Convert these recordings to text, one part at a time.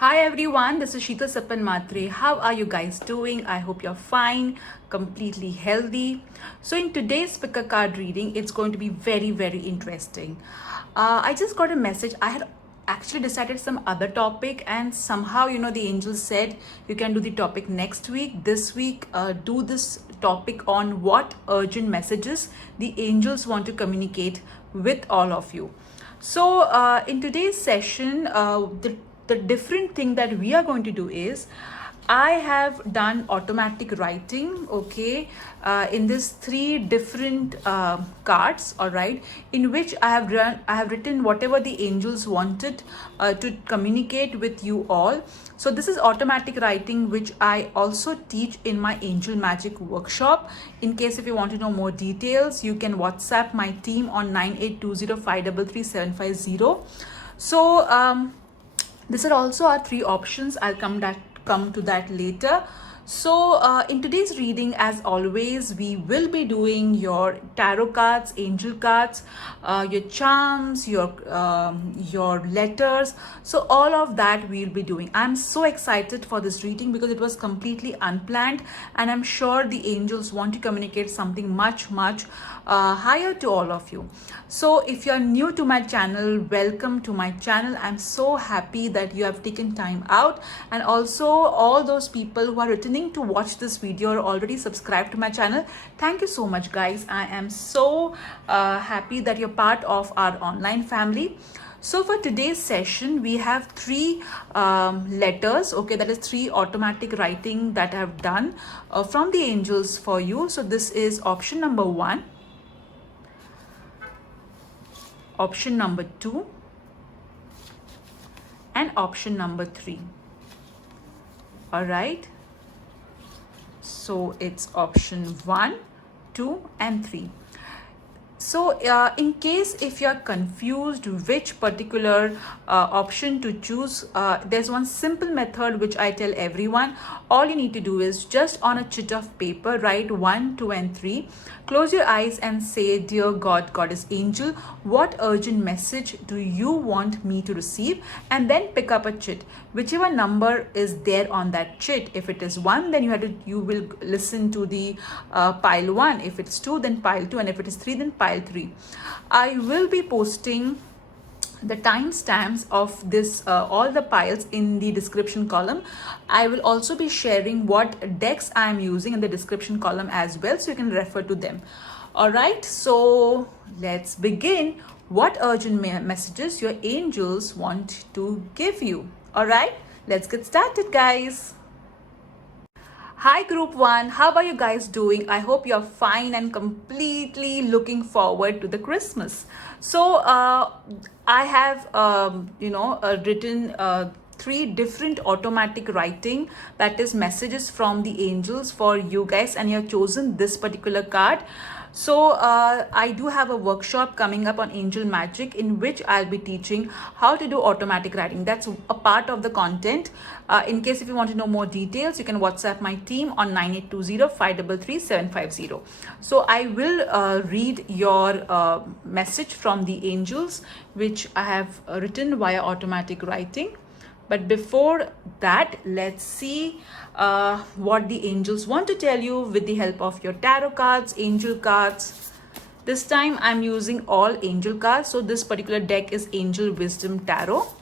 Hi everyone, this is Sheetal Sapan Matre. How are you guys doing? I hope you're fine, completely healthy. So, in today's picker card reading, it's going to be very interesting. I just got a message. I had actually decided some other topic, and somehow, the angels said you can do the topic next week. This week, do this topic on what urgent messages the angels want to communicate with all of you. So, in today's session, the different thing that we are going to do is I have done automatic writing, okay, in this three different cards, all right, in which I have written whatever the angels wanted to communicate with you all. So this is automatic writing, which I also teach in my Angel Magic workshop. In case if you want to know more details, you can WhatsApp my team on 9820533750. So these are also our three options. I'll come to that later. So in today's reading, as always, we will be doing your tarot cards, angel cards, your charms, your letters. So all of that we'll be doing. I'm so excited for this reading because it was completely unplanned, and I'm sure the angels want to communicate something much higher to all of you. So if you're new to my channel, welcome to my channel. I'm so happy that you have taken time out, and also all those people who are returning to watch this video are already subscribed to my channel. Thank you so much, guys. I am so happy that you're part of our online family. So for today's session, we have three letters, okay, that is three automatic writing that I have done from the angels for you. So this is option number 1, option number 2, and option number 3. All right, so it's option 1, 2, and 3. So in case if you're confused which particular option to choose, there's one simple method which I tell everyone. All you need to do is just on a chit of paper write 1, 2, and 3. Close your eyes and say, "Dear God, Goddess, Angel, what urgent message do you want me to receive?" And then pick up a chit. Whichever number is there on that chit. If it is 1, then you will listen to the pile 1. If it's 2, then pile 2, and if it is 3, then pile 3. I will be posting the timestamps of this all the piles in the description column. I will also be sharing what decks I am using in the description column as well, so you can refer to them. All right, so let's begin. What urgent messages your angels want to give you? All right, let's get started, guys. Hi group 1, how are you guys doing? I hope you're fine and completely looking forward to the Christmas. So I have written three different automatic writing, that is messages from the angels for you guys, and you have chosen this particular card. So I do have a workshop coming up on Angel Magic in which I'll be teaching how to do automatic writing. That's a part of the content. In case if you want to know more details, you can WhatsApp my team on 9820533750. So I will read your message from the angels, which I have written via automatic writing. But before that, let's see what the angels want to tell you with the help of your tarot cards, angel cards. This time I'm using all angel cards. So this particular deck is Angel Wisdom Tarot.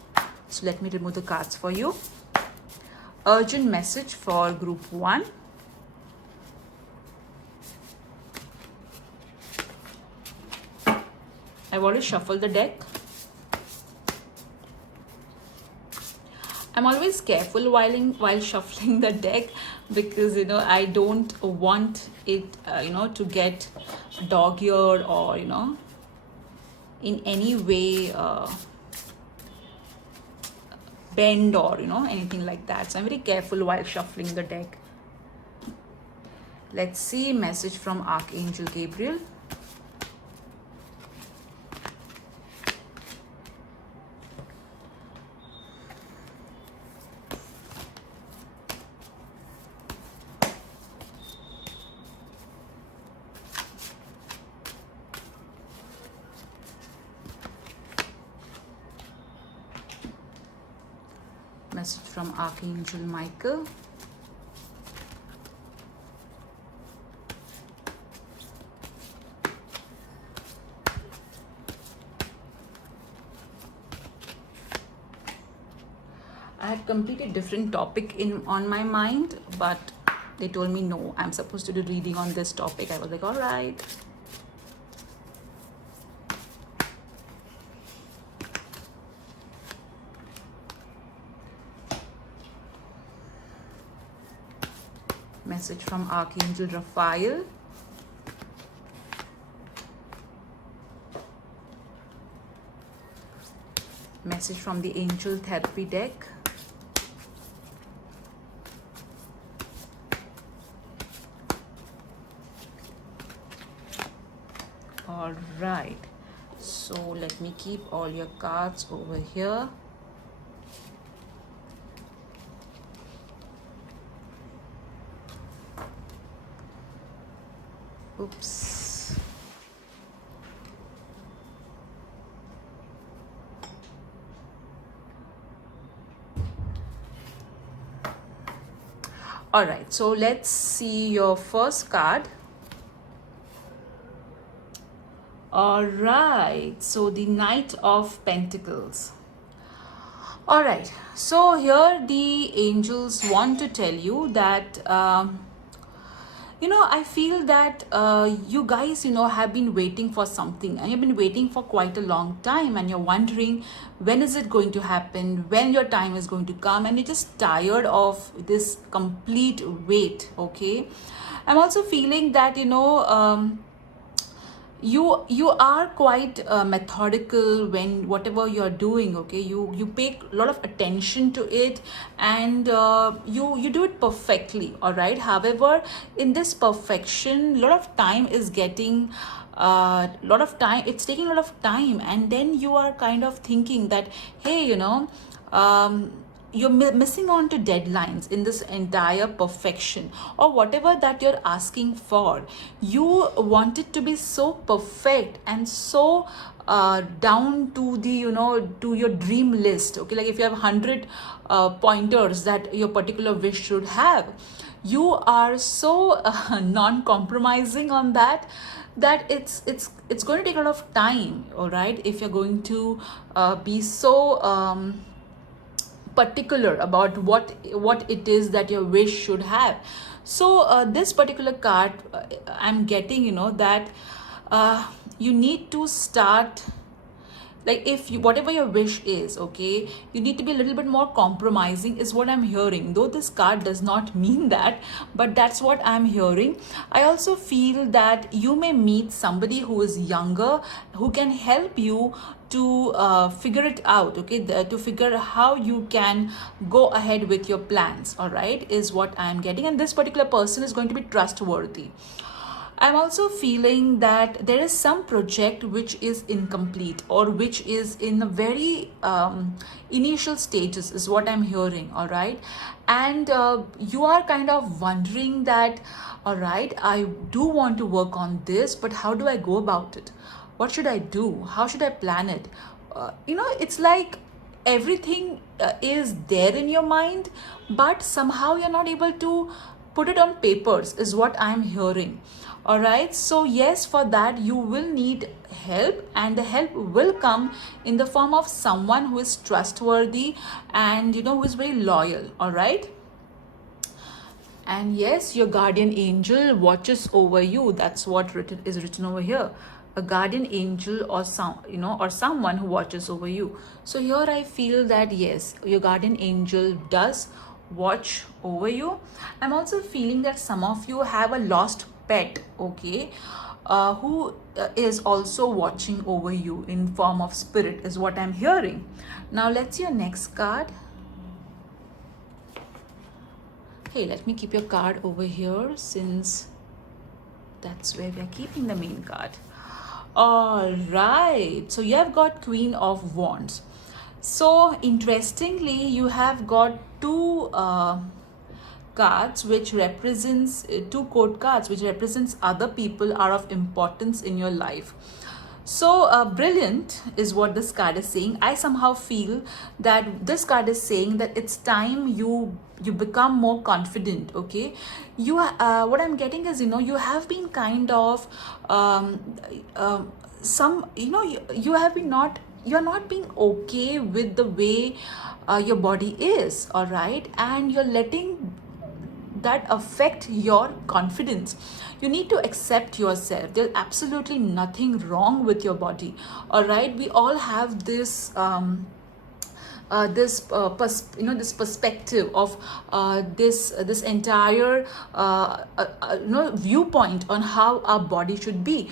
So let me remove the cards for you. Urgent message for group 1. I've already shuffled the deck. I'm always careful while shuffling the deck because I don't want it to get dog-eared or in any way bend or anything like that. So I'm very careful while shuffling the deck. Let's see message from Archangel Gabriel. Message from Archangel Michael. I had completely different topic on my mind, but they told me no, I'm supposed to do reading on this topic. I was like, all right. Message from Archangel Raphael. Message from the Angel Therapy deck. All right, so let me keep all your cards over here. Oops. All right, so let's see your first card. All right, so the Knight of Pentacles. All right, so here the angels want to tell you that I feel that you guys have been waiting for something, and you've been waiting for quite a long time, and you're wondering when is it going to happen, when your time is going to come, and you're just tired of this complete wait. Okay, I'm also feeling that you are quite methodical when whatever you're doing. Okay, you pay a lot of attention to it, and you do it perfectly. All right, however, in this perfection, a lot of time is getting it's taking a lot of time, and then you are kind of thinking that, hey, you're missing on to deadlines in this entire perfection, or whatever that you're asking for. You want it to be so perfect and so down to the to your dream list. Okay, like if you have 100 pointers that your particular wish should have, you are so non-compromising on that it's going to take a lot of time. All right, if you're going to be so particular about what it is that your wish should have. So this particular card, I'm getting that you need to start, like if you, whatever your wish is, okay, you need to be a little bit more compromising is what I'm hearing, though this card does not mean that, but that's what I'm hearing. I also feel that you may meet somebody who is younger, who can help you to figure it out. Okay, to figure how you can go ahead with your plans. All right, is what I'm getting, and this particular person is going to be trustworthy. I'm also feeling that there is some project which is incomplete, or which is in the very initial stages is what I'm hearing. All right, and you are kind of wondering that, all right, I do want to work on this, but how do I go about it? What should I do? How should I plan it? It's like everything is there in your mind, but somehow you're not able to put it on papers is what I'm hearing. All right, so yes, for that you will need help, and the help will come in the form of someone who is trustworthy and who is very loyal. All right, and yes, your guardian angel watches over you. That's what is written over here. A guardian angel, or or someone who watches over you. So here I feel that yes, your guardian angel does watch over you. I'm also feeling that some of you have a lost pet, okay, who is also watching over you in form of spirit is what I'm hearing. Now let's see your next card. Hey, let me keep your card over here, since that's where we are keeping the main card. All right, so you have got Queen of Wands. So interestingly, you have got two cards which represents two court cards which represents other people are of importance in your life. So brilliant is what this card is saying. I somehow feel that this card is saying that it's time you become more confident. Okay, you what I'm getting is, you have been kind of um, some, you have been not, you're not being okay with the way your body is, all right, and you're letting that affect your confidence. You need to accept yourself. There's absolutely nothing wrong with your body, all right. We all have this this perspective of this entire viewpoint on how our body should be.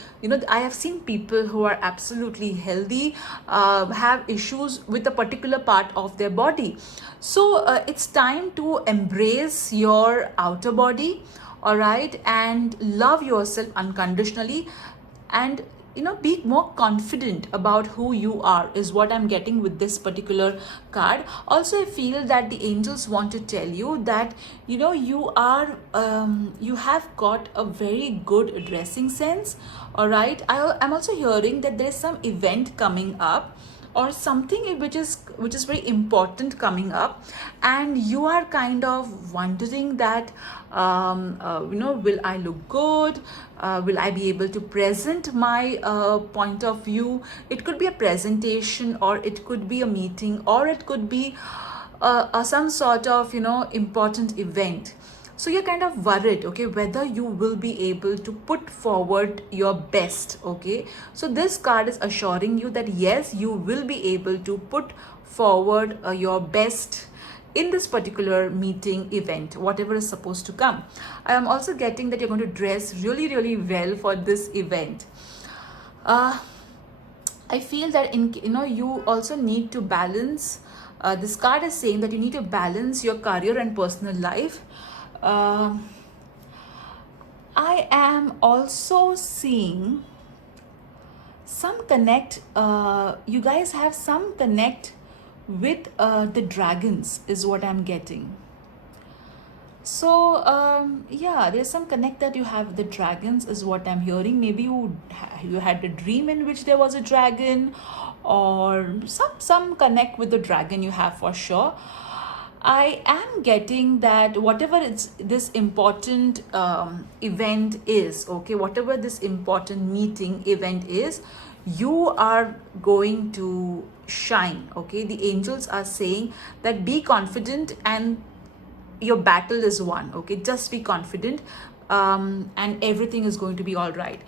I have seen people who are absolutely healthy have issues with a particular part of their body. So it's time to embrace your outer body, all right, and love yourself unconditionally, and be more confident about who you are, is what I'm getting with this particular card. Also, I feel that the angels want to tell you that you are you have got a very good dressing sense, all right. I'm also hearing that there's some event coming up, or something which is very important coming up, and you are kind of wondering that will I look good, will I be able to present my point of view. It could be a presentation, or it could be a meeting, or it could be some sort of important event. So you're kind of worried, okay, whether you will be able to put forward your best, okay. So this card is assuring you that yes, you will be able to put forward your best in this particular meeting, event, whatever is supposed to come. I am also getting that you're going to dress really, really well for this event. I feel that you also need to balance. This card is saying that you need to balance your career and personal life. I am also seeing some connect. You guys have some connect with the dragons, is what I'm getting. So yeah, there's some connect that you have with the dragons, is what I'm hearing. Maybe you had a dream in which there was a dragon, or some connect with the dragon you have for sure. I am getting that whatever this important event is, okay, whatever this important meeting event is, you are going to shine, okay. The angels are saying that be confident, and your battle is won, okay. Just be confident, and everything is going to be all right.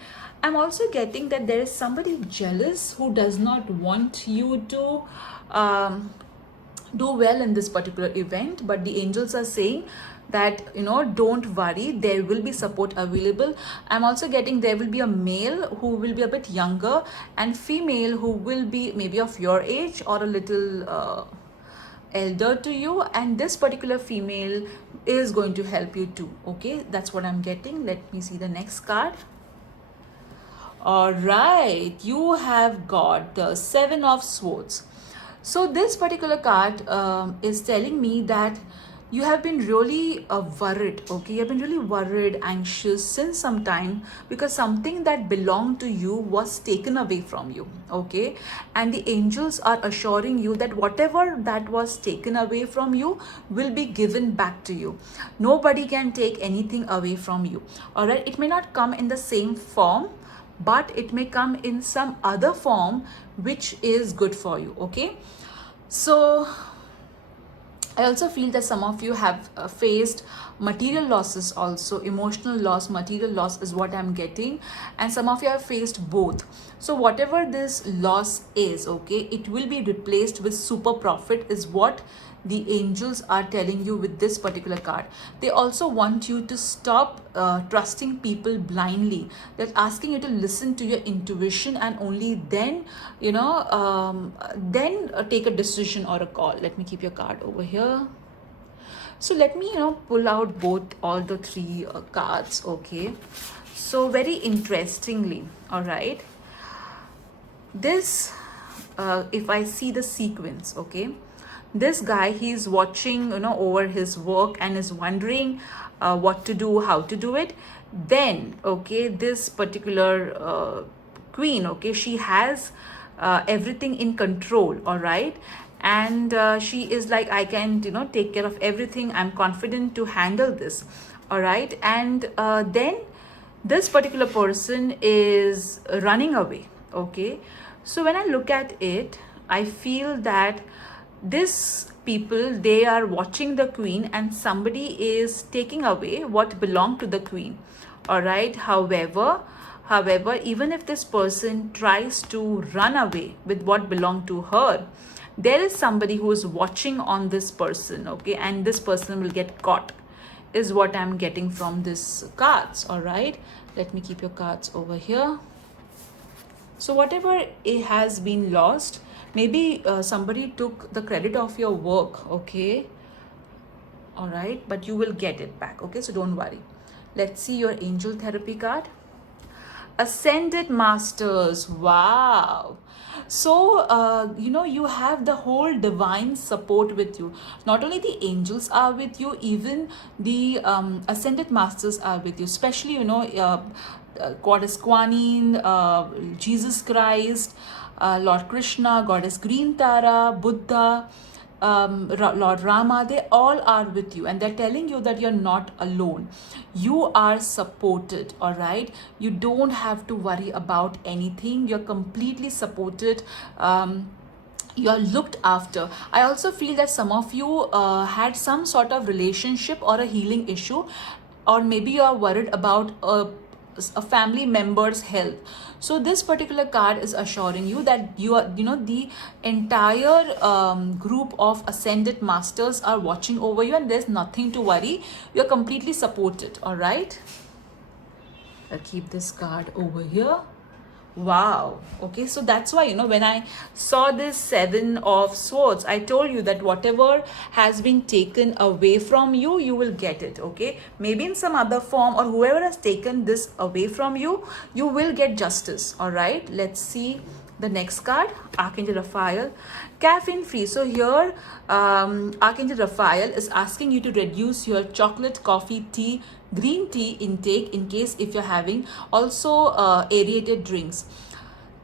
I'm also getting that there is somebody jealous who does not want you to do well in this particular event, but the angels are saying that don't worry, there will be support available. I'm also getting there will be a male who will be a bit younger, and female who will be maybe of your age or a little elder to you, and this particular female is going to help you too, okay. That's what I'm getting. Let me see the next card. All right, you have got the Seven of Swords. So this particular card is telling me that you have been really worried, okay. You have been really worried, anxious since some time, because something that belonged to you was taken away from you, okay. And the angels are assuring you that whatever that was taken away from you will be given back to you. Nobody can take anything away from you, all right. It may not come in the same form, but it may come in some other form which is good for you, okay. So I also feel that some of you have faced material losses, also emotional loss, material loss is what I'm getting, and some of you have faced both. So whatever this loss is, okay, it will be replaced with super profit, is what the angels are telling you with this particular card. They also want you to stop trusting people blindly. They're asking you to listen to your intuition, and only then take a decision or a call. Let me keep your card over here. So let me pull out all the three cards, okay. So very interestingly, all right, this if I see the sequence, okay, this guy, he's watching over his work and is wondering what to do, how to do it. Then okay, this particular queen, okay, she has everything in control, all right, and she is like, I can, take care of everything, I'm confident to handle this, all right, and then this particular person is running away, okay. So when I look at it, I feel that this people, they are watching the queen and somebody is taking away what belonged to the queen, all right. However, even if this person tries to run away with what belonged to her, there is somebody who is watching on this person, okay, and this person will get caught, is what I'm getting from this cards, all right. Let me keep your cards over here. So whatever it has been lost, maybe somebody took the credit of your work, okay, all right, but you will get it back, okay, so don't worry. Let's see your angel therapy card. Ascended Masters, wow. So you have the whole divine support with you. Not only the angels are with you, even the Ascended Masters are with you, especially Goddess Kuan Yin, Jesus Christ, Lord Krishna, Goddess Green Tara, Buddha, Lord Rama, they all are with you and they're telling you that you're not alone. You are supported, all right? You don't have to worry about anything. You're completely supported. You're looked after. I also feel that some of you had some sort of relationship or a healing issue, or maybe you are worried about a family member's health. So this particular card is assuring you that you are, the entire group of ascended masters are watching over you and there's nothing to worry. You're completely supported, all right? I'll keep this card over here. Wow. Okay, so that's why, when I saw this 7 of Swords, I told you that whatever has been taken away from you, you will get it, okay? Maybe in some other form, or whoever has taken this away from you, you will get justice, all right? Let's see the next card, Archangel Raphael, caffeine free. So here, Archangel Raphael is asking you to reduce your chocolate, coffee, tea, green tea intake in case if you're having also aerated drinks.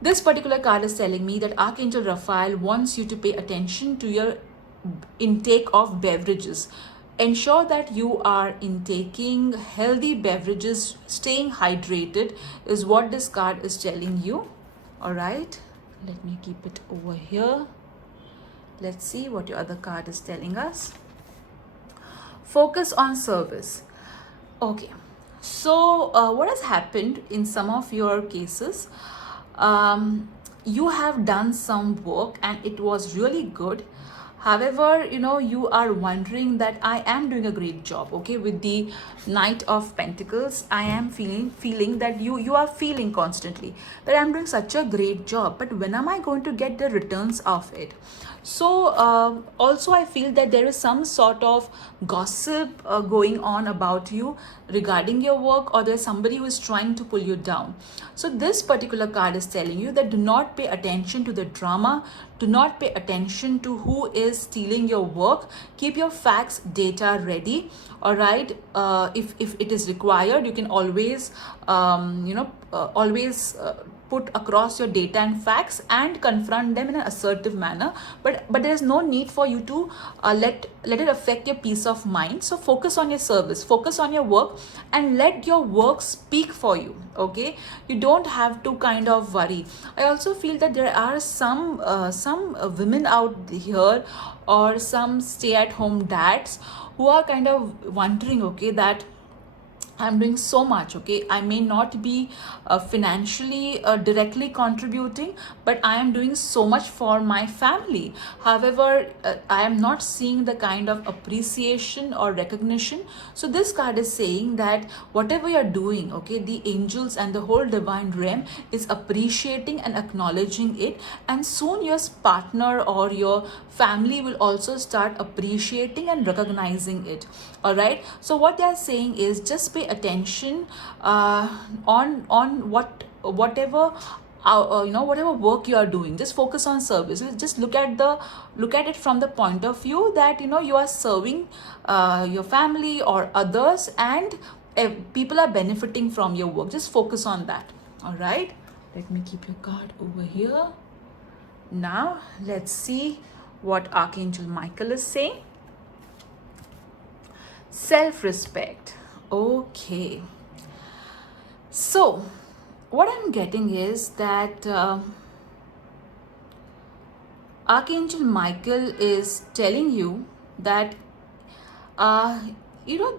This particular card is telling me that Archangel Raphael wants you to pay attention to your intake of beverages. Ensure that you are intaking healthy beverages, staying hydrated is what this card is telling you. All right, let me keep it over here. Let's see what your other card is telling us. Focus on service. Okay, so what has happened in some of your cases, you have done some work and it was really good. However, you are wondering that I am doing a great job, okay? With the Knight of Pentacles, I am feeling that you are feeling constantly that I'm doing such a great job, but when am I going to get the returns of it? So also I feel that there is some sort of gossip going on about you regarding your work, or there's somebody who is trying to pull you down. So this particular card is telling you that do not pay attention to the drama, do not pay attention to who is stealing your work. Keep your facts, data ready, all right? If it is required, you can always put across your data and facts and confront them in an assertive manner, but there is no need for you to let it affect your peace of mind. So focus on your service, focus on your work, and let your work speak for you, okay? You don't have to kind of worry. I also feel that there are some women out here, or some stay-at-home dads who are kind of wondering, okay, that I'm doing so much, okay? I may not be financially directly contributing, but I am doing so much for my family. However, I am not seeing the kind of appreciation or recognition. So this card is saying that whatever you're doing, okay, the angels and the whole divine realm is appreciating and acknowledging it, and soon your partner or your family will also start appreciating and recognizing it, all right? So what they're saying is just pay attention on whatever whatever work you are doing. Just focus on service. Just look at it from the point of view that you are serving your family or others, and people are benefiting from your work. Just focus on that, all right? Let me keep your card over here. Now let's see what Archangel Michael is saying. Self-respect. Okay. So what I'm getting is that Archangel Michael is telling you that uh,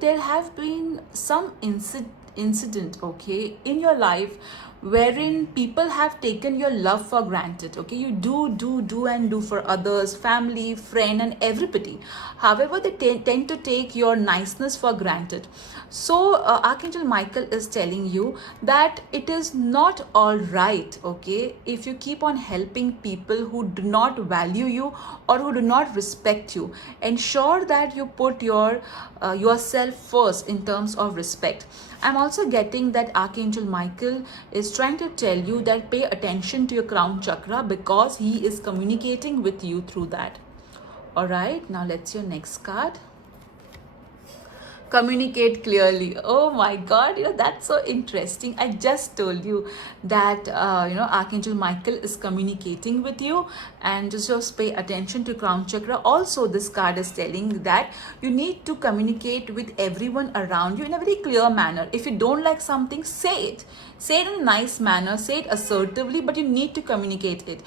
there have been some incident, okay, in your life wherein people have taken your love for granted. Okay, you do and do for others, family, friend, and everybody. However, they tend to take your niceness for granted. So Archangel Michael is telling you that it is not all right, okay, if you keep on helping people who do not value you or who do not respect you. Ensure that you put yourself first in terms of respect. I'm also getting that Archangel Michael is trying to tell you that pay attention to your crown chakra, because he is communicating with you through that. All right, now let's see your next card. Communicate clearly. Oh my God, that's so interesting. I just told you that Archangel Michael is communicating with you, and just pay attention to crown chakra. Also, this card is telling that you need to communicate with everyone around you in a very clear manner. If you don't like something, say it in a nice manner, say it assertively, but you need to communicate it.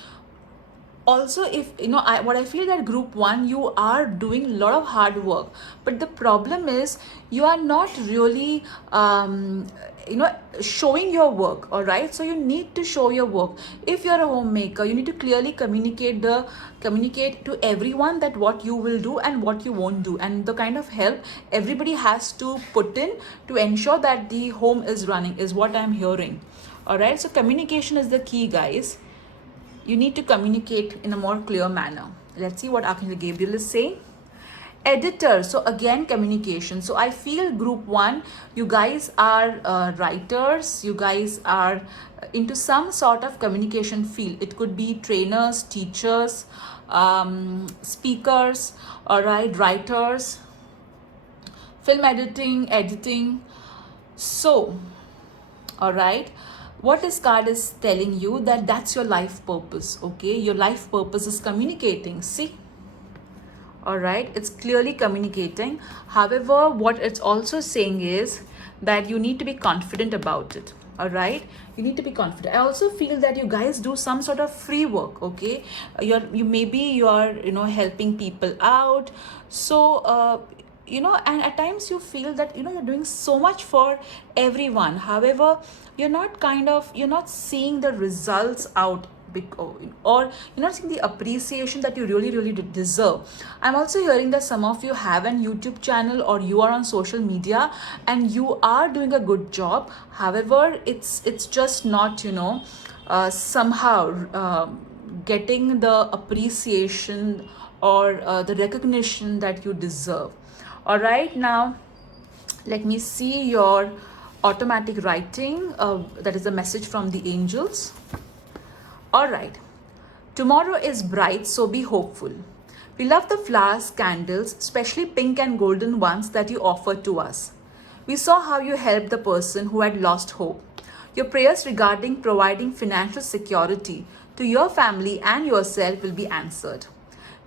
Also, if what I feel that group 1, you are doing a lot of hard work, but the problem is you are not really showing your work. All right, so you need to show your work. If you're a homemaker, you need to clearly communicate to everyone that what you will do and what you won't do, and the kind of help everybody has to put in to ensure that the home is running, is what I'm hearing. All right, so communication is the key, guys. You need to communicate in a more clear manner. Let's see what Archangel Gabriel is saying. Editor. So again, communication. So I feel group 1, you guys are writers. You guys are into some sort of communication field. It could be trainers, teachers, speakers, all right, writers, film editing. So, all right, what this card is telling you, that's your life purpose. Okay, your life purpose is communicating. See, all right, it's clearly communicating. However, what it's also saying is that you need to be confident about it. All right, you need to be confident. I also feel that you guys do some sort of free work. Okay, you are helping people out. So and at times you feel that you're doing so much for everyone. However, you're not seeing the results out, or you're not seeing the appreciation that you really deserve. I'm also hearing that some of you have an YouTube channel, or you are on social media and you are doing a good job. However, it's just not somehow getting the appreciation or the recognition that you deserve. All right, now let me see your automatic writing. That is a message from the angels. All right, tomorrow is bright, so be hopeful. We love the flowers, candles, especially pink and golden ones that you offered to us. We saw how you helped the person who had lost hope. Your prayers regarding providing financial security to your family and yourself will be answered.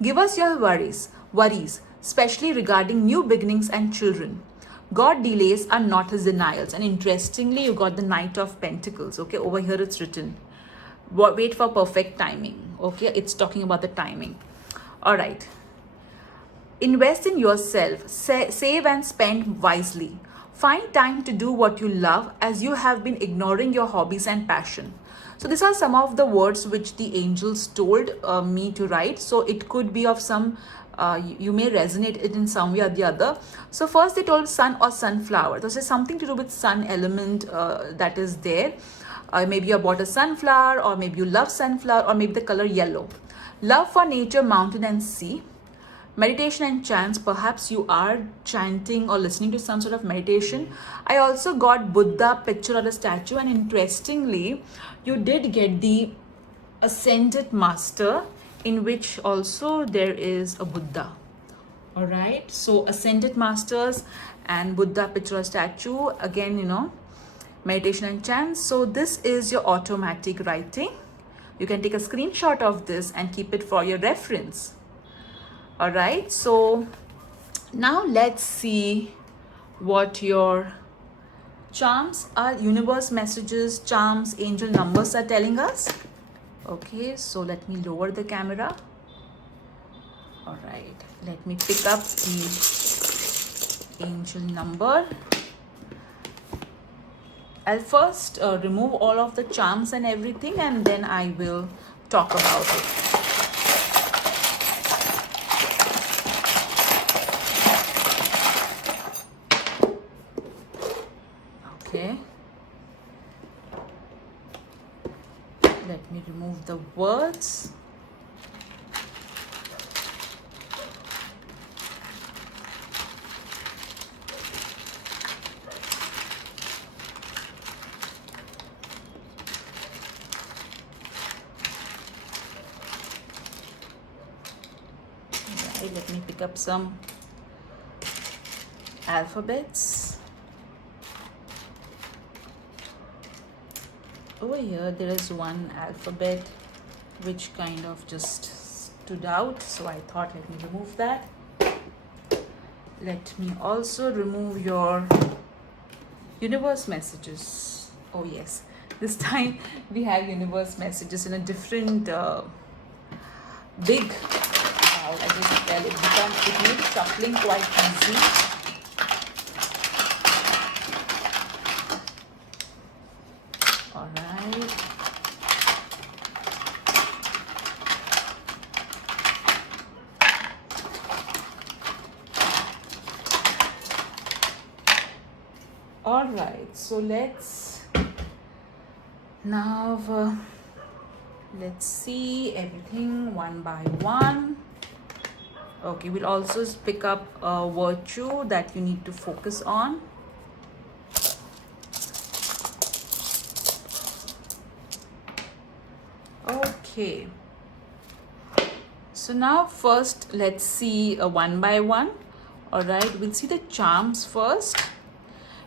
Give us your worries, especially regarding new beginnings and children. God delays are not his denials. And interestingly, you got the Knight of Pentacles. Okay, over here it's written, wait for perfect timing. Okay, it's talking about the timing. All right. Invest in yourself. Save and spend wisely. Find time to do what you love, as you have been ignoring your hobbies and passion. So these are some of the words which the angels told me to write. So it could be of some you may resonate it in some way or the other. So first they told sun or sunflower. This is something to do with sun element that is there. Maybe you bought a sunflower, or maybe you love sunflower, or maybe the color yellow. Love for nature, mountain and sea. Meditation and chants. Perhaps you are chanting or listening to some sort of meditation. I also got Buddha picture or a statue, and interestingly, you did get the Ascended Master, in which also there is a Buddha. All right, so Ascended Masters and Buddha picture or statue, again meditation and chants. So this is your automatic writing. You can take a screenshot of this and keep it for your reference. All right, so now let's see what your charms are, universe messages, charms, angel numbers are telling us. Okay, so let me lower the camera. All right, let me pick up the angel number. I'll first remove all of the charms and everything, and then I will talk about it. Okay. Let me remove the words. Let me pick up some alphabets. Over here there is one alphabet which kind of just stood out, so I thought let me remove that. Let me also remove your universe messages. Oh yes, this time we have universe messages in a different big. I just tell it makes shuffling quite easy. All right. All right, so let's now let's see everything one by one. Okay, we'll also pick up a virtue that you need to focus on. Okay. So now first let's see one by one. All right, we'll see the charms first.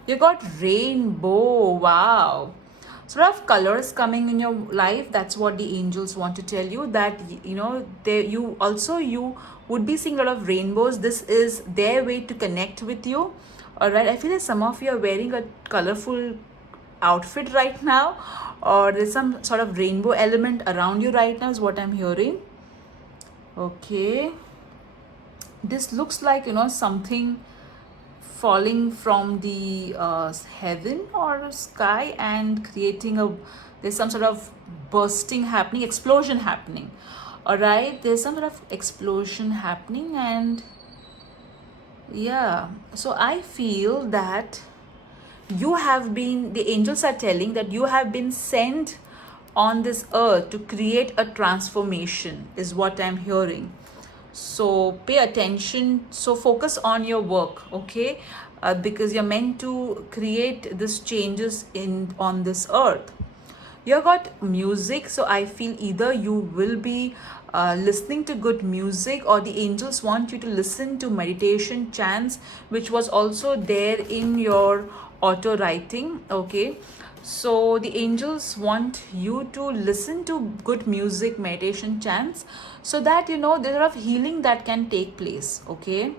You got rainbow. Wow. Sort of colors coming in your life. That's what the angels want to tell you, that you would be seeing a lot of rainbows. This is their way to connect with you. All right, I feel like some of you are wearing a colorful outfit right now, or there's some sort of rainbow element around you right now is what I'm hearing. Okay, this looks like something falling from the heaven or sky and creating there's some sort of bursting happening, explosion happening. All right, there's some sort of explosion happening, and yeah, so I feel that the angels are telling that you have been sent on this earth to create a transformation is what I'm hearing. So pay attention, so focus on your work, okay, because you're meant to create these changes on this earth. You got music, so I feel either you will be listening to good music, or the angels want you to listen to meditation chants, which was also there in your auto writing. Okay, so the angels want you to listen to good music, meditation chants, so that there's a lot of healing that can take place. Okay,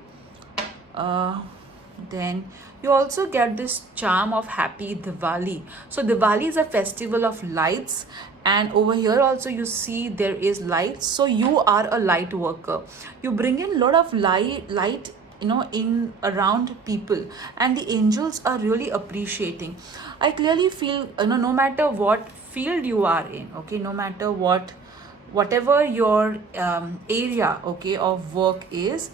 then you also get this charm of happy Diwali. So Diwali is a festival of lights, and over here also you see there is light. So you are a light worker. You bring in a lot of light in around people, and the angels are really appreciating. I clearly feel no matter what field you are in, okay, no matter whatever your area, okay, of work is,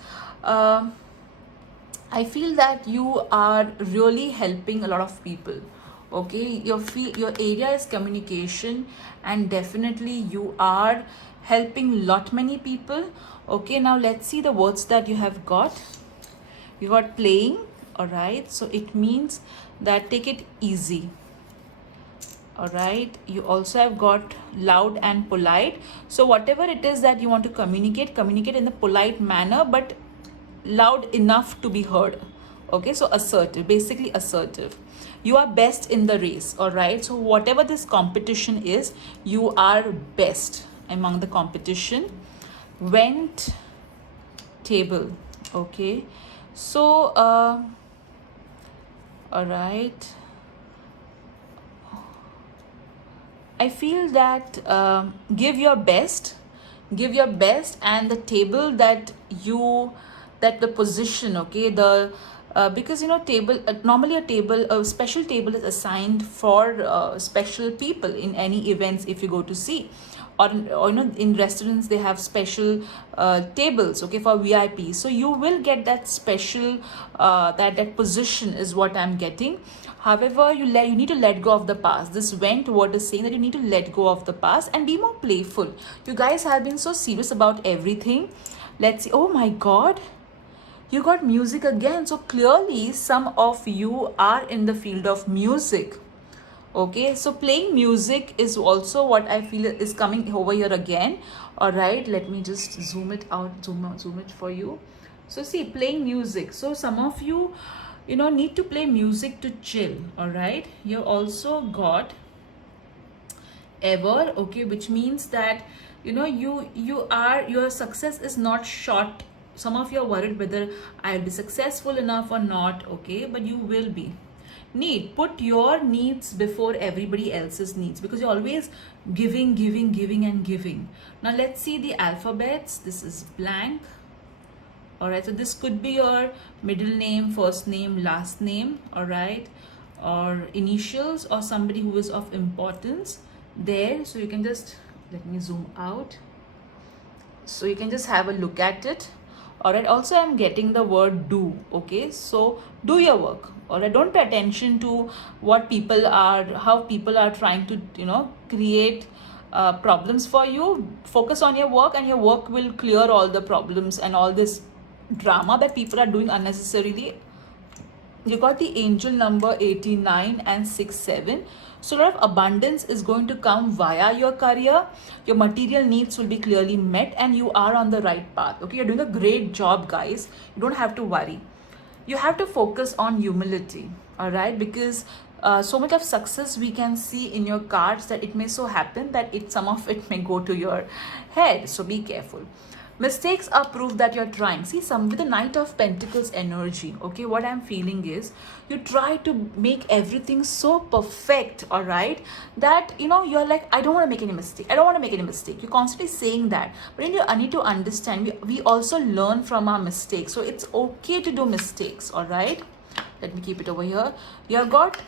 I feel that you are really helping a lot of people. Okay, your area is communication, and definitely you are helping lot many people. Okay, now let's see the words that you have got. You got playing. All right, so it means that take it easy. All right, you also have got loud and polite. So whatever it is that you want to communicate in the polite manner, but loud enough to be heard. Okay, so assertive, basically assertive. You are best in the race, all right? So whatever this competition is, you are best among the competition. Went table, okay? So all right, I feel that give your best, and the table that the position, okay, the because you know table normally a special table is assigned for special people in any events if you go to see, or you know in restaurants they have special tables, okay, for VIP. So you will get that special that position is what I'm getting. However, you need to let go of the past. This went word is saying that you need to let go of the past and be more playful. You guys have been so serious about everything. Let's see. Oh my God, you got music again. So clearly, some of you are in the field of music. Okay, so playing music is also what I feel is coming over here again. All right, let me just zoom it out, zoom it for you. So see, playing music. So some of you, you know, need to play music to chill. All right, you also got ever, okay, which means that you know your success is not short. Some of you are worried whether I'll be successful enough or not, okay, but you will be. Need, put your needs before everybody else's needs, because you're always giving, giving and giving. Now let's see the alphabets. This is blank. All right, so this could be your middle name, first name, last name, all right, or initials, or somebody who is of importance there. So you can just, let me zoom out, so you can just have a look at it. All right, also I'm getting the word do, okay, so do your work. All right, don't pay attention to what people are, how people are trying to, you know, create problems for you. Focus on your work, and your work will clear all the problems and all this drama that people are doing unnecessarily. You got the angel number 89 and 67. So a lot of abundance is going to come via your career. Your material needs will be clearly met, and you are on the right path. Okay, you're doing a great job, guys. You don't have to worry. You have to focus on humility, all right, because so much of success we can see in your cards that it may so happen that some of it may go to your head. So be careful. Mistakes are proof that you're trying. See, some with the Knight of Pentacles energy, okay, what I'm feeling is you try to make everything so perfect, all right, that you know you're like, I don't want to make any mistake. I don't want to make any mistake. You're constantly saying that. But I need to understand, we also learn from our mistakes. So it's okay to do mistakes, all right. Let me keep it over here. You've got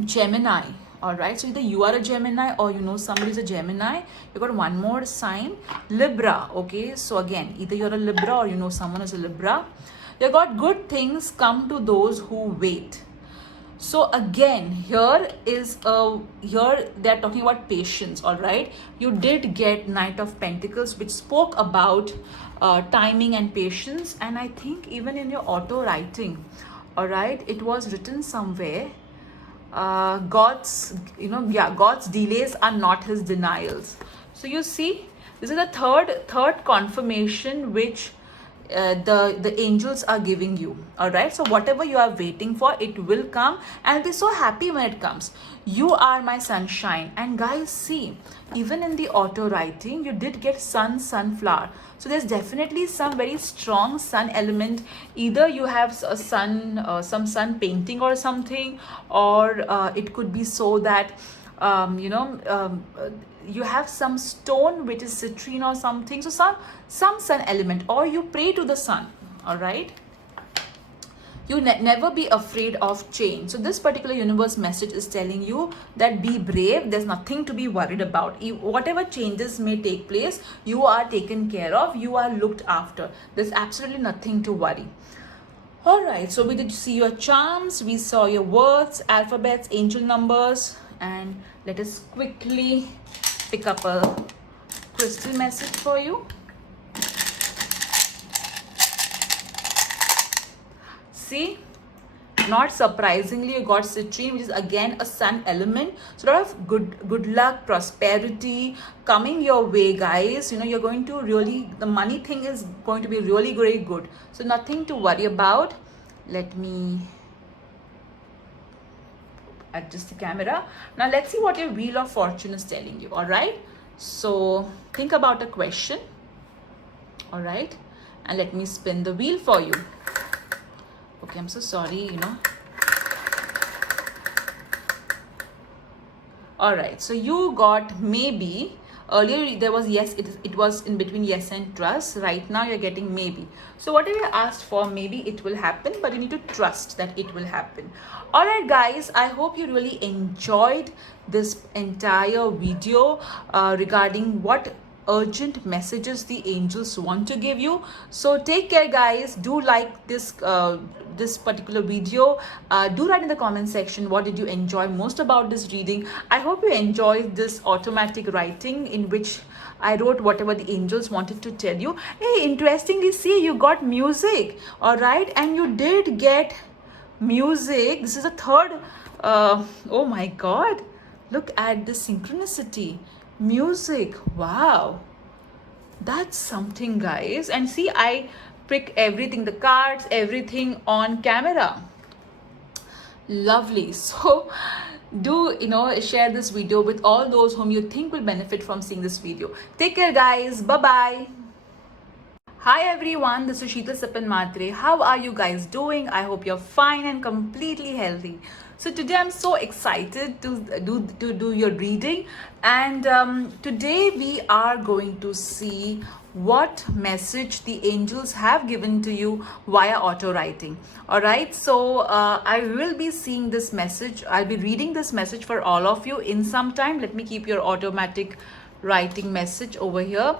Gemini. All right, so either you are a Gemini or you know somebody is a Gemini. You got one more sign, Libra. Okay, so again, either you're a Libra or you know someone is a Libra. You got good things come to those who wait. So again, here they're talking about patience. All right, you did get Knight of Pentacles, which spoke about timing and patience. And I think even in your auto writing, all right, it was written somewhere, God's delays are not his denials. So you see, this is the third confirmation which the angels are giving you. All right, so whatever you are waiting for, it will come, and I'll be so happy when it comes. You are my sunshine. And guys, see, even in the auto writing, you did get sunflower. So there's definitely some very strong sun element. Either you have a sun, some sun painting or something, or it could be so that you have some stone which is citrine or something. So some sun element, or you pray to the sun. All right, you never be afraid of change. So this particular universe message is telling you that be brave. There's nothing to be worried about. Whatever changes may take place, you are taken care of, you are looked after. There's absolutely nothing to worry. All right, so we did see your charms, we saw your words, alphabets, angel numbers, and let us quickly pick up a crystal message for you. See, not surprisingly, you got citrine, which is again a sun element. So a lot of good luck, prosperity coming your way, guys. You know, you're going to really, the money thing is going to be really very good. So nothing to worry about. Let me adjust the camera. Now let's see what your wheel of fortune is telling you. All right, so think about a question. All right, and let me spin the wheel for you. Okay, I'm so sorry. All right, so you got maybe. Earlier there was yes, it was in between yes and trust. Right now you're getting maybe. So whatever you asked for, maybe it will happen, but you need to trust that it will happen. All right, guys, I hope you really enjoyed this entire video regarding what urgent messages the angels want to give you. So take care, guys. Do like this particular video. Do write in the comment section what did you enjoy most about this reading. I hope you enjoyed this automatic writing in which I wrote whatever the angels wanted to tell you. Hey, interestingly, see, you got music. All right, and you did get music. This is a third. Oh my god, look at the synchronicity. Music, wow, that's something, guys. And see, I pick everything, the cards, everything on camera. Lovely. So do share this video with all those whom you think will benefit from seeing this video. Take care, guys. Bye bye. Hi everyone, this is Sheetal Sipan Matre. How are you guys doing? I hope you're fine and completely healthy. So today I'm so excited to do your reading, and today we are going to see what message the angels have given to you via auto writing. All right, so I will be seeing this message. I'll be reading this message for all of you in some time. Let me keep your automatic writing message over here.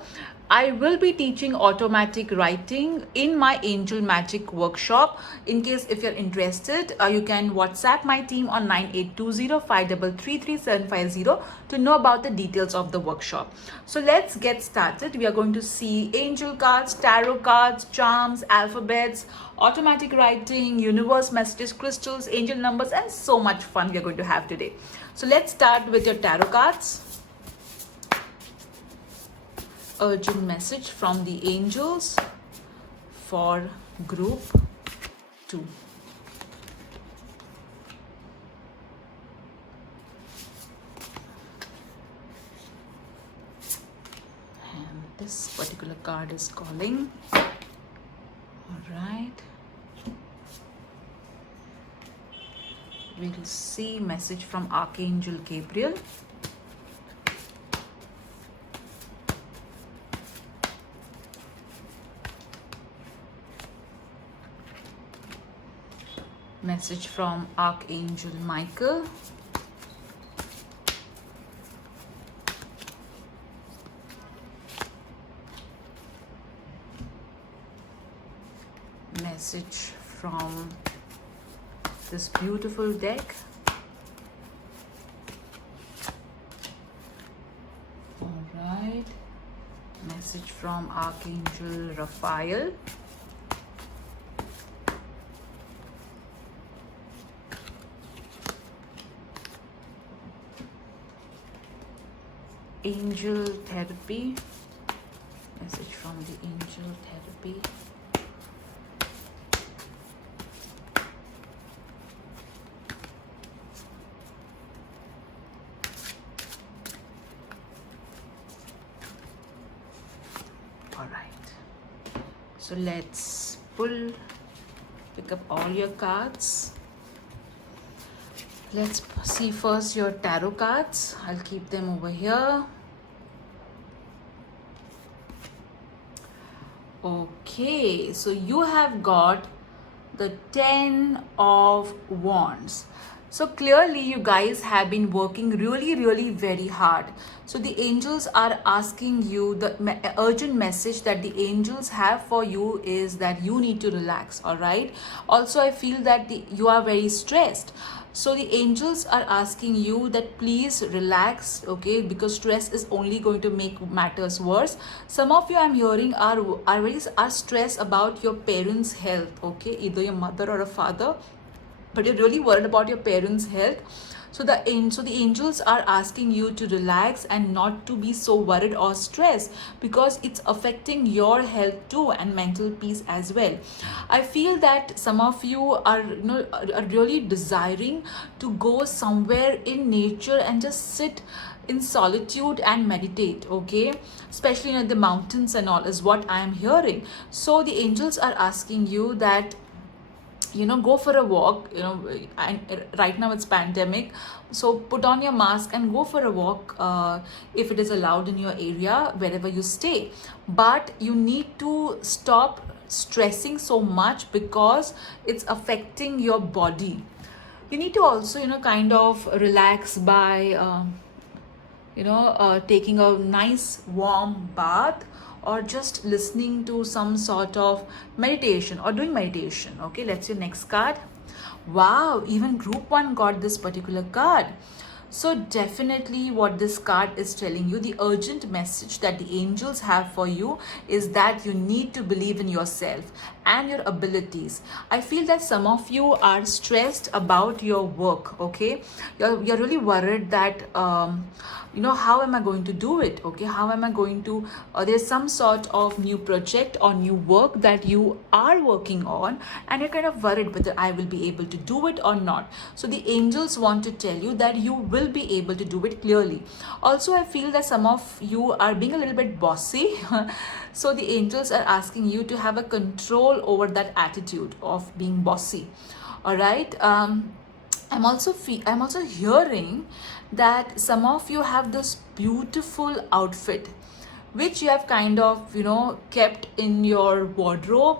I will be teaching automatic writing in my Angel Magic workshop. In case if you're interested, you can WhatsApp my team on 9820533750 to know about the details of the workshop. So let's get started. We are going to see angel cards, tarot cards, charms, alphabets, automatic writing, universe messages, crystals, angel numbers, and so much fun we are going to have today. So let's start with your tarot cards. Urgent message from the angels for group 2. And this particular card is calling. All right. We'll see message from Archangel Gabriel. Message from Archangel Michael. Message from this beautiful deck. All right. Message from Archangel Raphael. Angel therapy. Message from the angel therapy. All right. So let's pick up all your cards. Let's see first your tarot cards. I'll keep them over here. Okay, so you have got the 10 of Wands. So clearly you guys have been working really very hard. So the angels are asking you, the urgent message that the angels have for you is that you need to relax. All right. Also, I feel that you are very stressed. So the angels are asking you that please relax, okay, because stress is only going to make matters worse. Some of you I'm hearing are stressed about your parents' health, okay, either your mother or a father, but you're really worried about your parents' health. So the angels are asking you to relax and not to be so worried or stressed, because it's affecting your health too and mental peace as well. I feel that some of you are, are really desiring to go somewhere in nature and just sit in solitude and meditate, okay, especially in the mountains and all is what I am hearing. So the angels are asking you that, go for a walk, and right now it's pandemic, so put on your mask and go for a walk, if it is allowed in your area wherever you stay. But you need to stop stressing so much, because it's affecting your body. You need to also, kind of relax by taking a nice warm bath, or just listening to some sort of meditation or doing meditation. Okay, let's see your next card. Wow, even group 1 got this particular card. So definitely what this card is telling you, the urgent message that the angels have for you is that you need to believe in yourself and your abilities. I feel that some of you are stressed about your work, okay? You're really worried that, how am I going to do it? Okay, how am I going to, there's some sort of new project or new work that you are working on, and you're kind of worried whether I will be able to do it or not. So the angels want to tell you that you will be able to do it clearly. Also, I feel that some of you are being a little bit bossy. So the angels are asking you to have a control over that attitude of being bossy. All right. I'm also hearing that some of you have this beautiful outfit which you have kind of, kept in your wardrobe,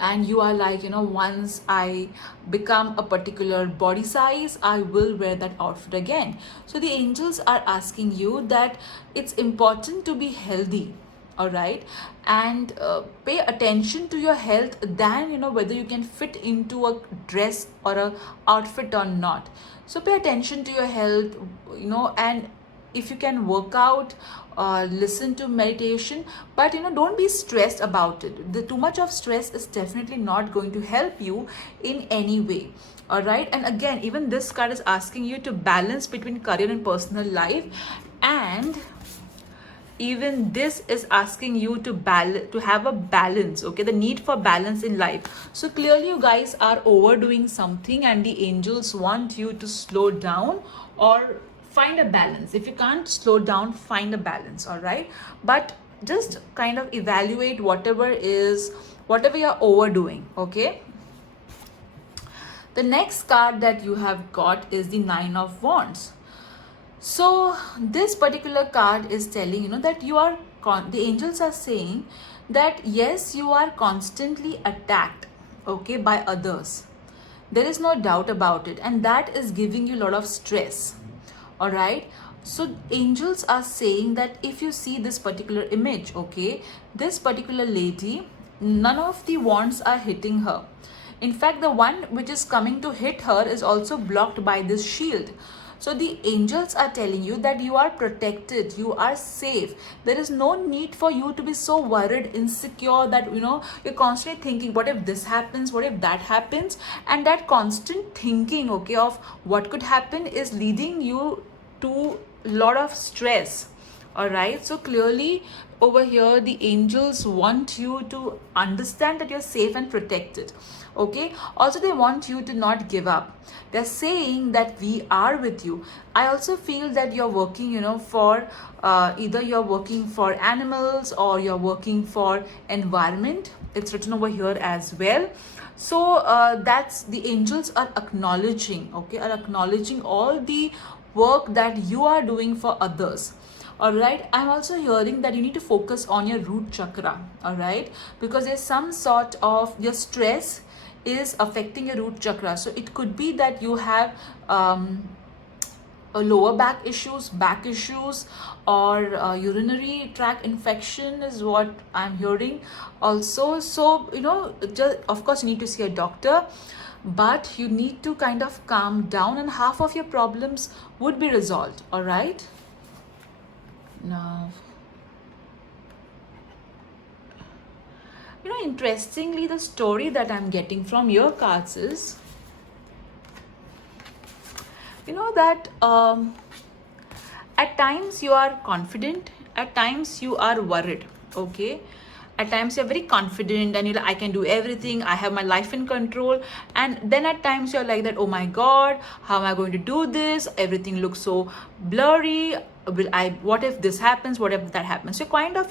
and you are like, once I become a particular body size, I will wear that outfit again. So the angels are asking you that it's important to be healthy, all right, and pay attention to your health than, whether you can fit into a dress or a outfit or not. So pay attention to your health, and if you can work out, listen to meditation, but don't be stressed about it. The too much of stress is definitely not going to help you in any way. All right, and again, even this card is asking you to balance between career and personal life, and even this is asking you to have a balance, okay, the need for balance in life. So clearly you guys are overdoing something, and the angels want you to slow down or find a balance. If you can't slow down, find a balance, all right, but just kind of evaluate whatever you're overdoing, okay. The next card that you have got is the 9 of Wands. So this particular card is telling, that you are the angels are saying that yes, you are constantly attacked, okay, by others. There is no doubt about it, and that is giving you a lot of stress. All right. So angels are saying that if you see this particular image, okay, this particular lady, none of the wands are hitting her. In fact, the one which is coming to hit her is also blocked by this shield. So the angels are telling you that you are protected, you are safe. There is no need for you to be so worried, insecure, that you're constantly thinking, what if this happens, what if that happens? And that constant thinking, okay, of what could happen is leading you to a lot of stress. All right, so clearly over here the angels want you to understand that you're safe and protected, okay. Also, they want you to not give up. They're saying that we are with you. I also feel that you're working, for either you're working for animals or you're working for environment. It's written over here as well. So that's the angels are acknowledging, okay, are acknowledging all the work that you are doing for others. All right, I'm also hearing that you need to focus on your root chakra, all right, because there's some sort of your stress is affecting your root chakra. So it could be that you have a lower back issues, or urinary tract infection is what I'm hearing also. So just, of course, you need to see a doctor, but you need to kind of calm down, and half of your problems would be resolved. All right, now, interestingly, the story that I'm getting from your cards is know that at times you are confident, at times you are worried, okay? At times you're very confident and you're like, I can do everything, I have my life in control. And then at times you're like that, oh my god, how am I going to do this? Everything looks so blurry. What if this happens, what if that happens? So kind of,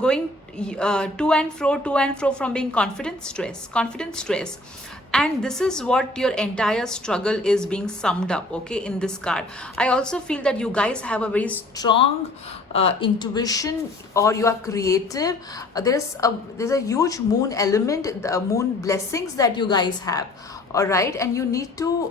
going to and fro from being confident stress. And this is what your entire struggle is being summed up, okay, in this card. I also feel that you guys have a very strong intuition, or you are creative. There's a huge moon element, the moon blessings that you guys have, all right, and you need to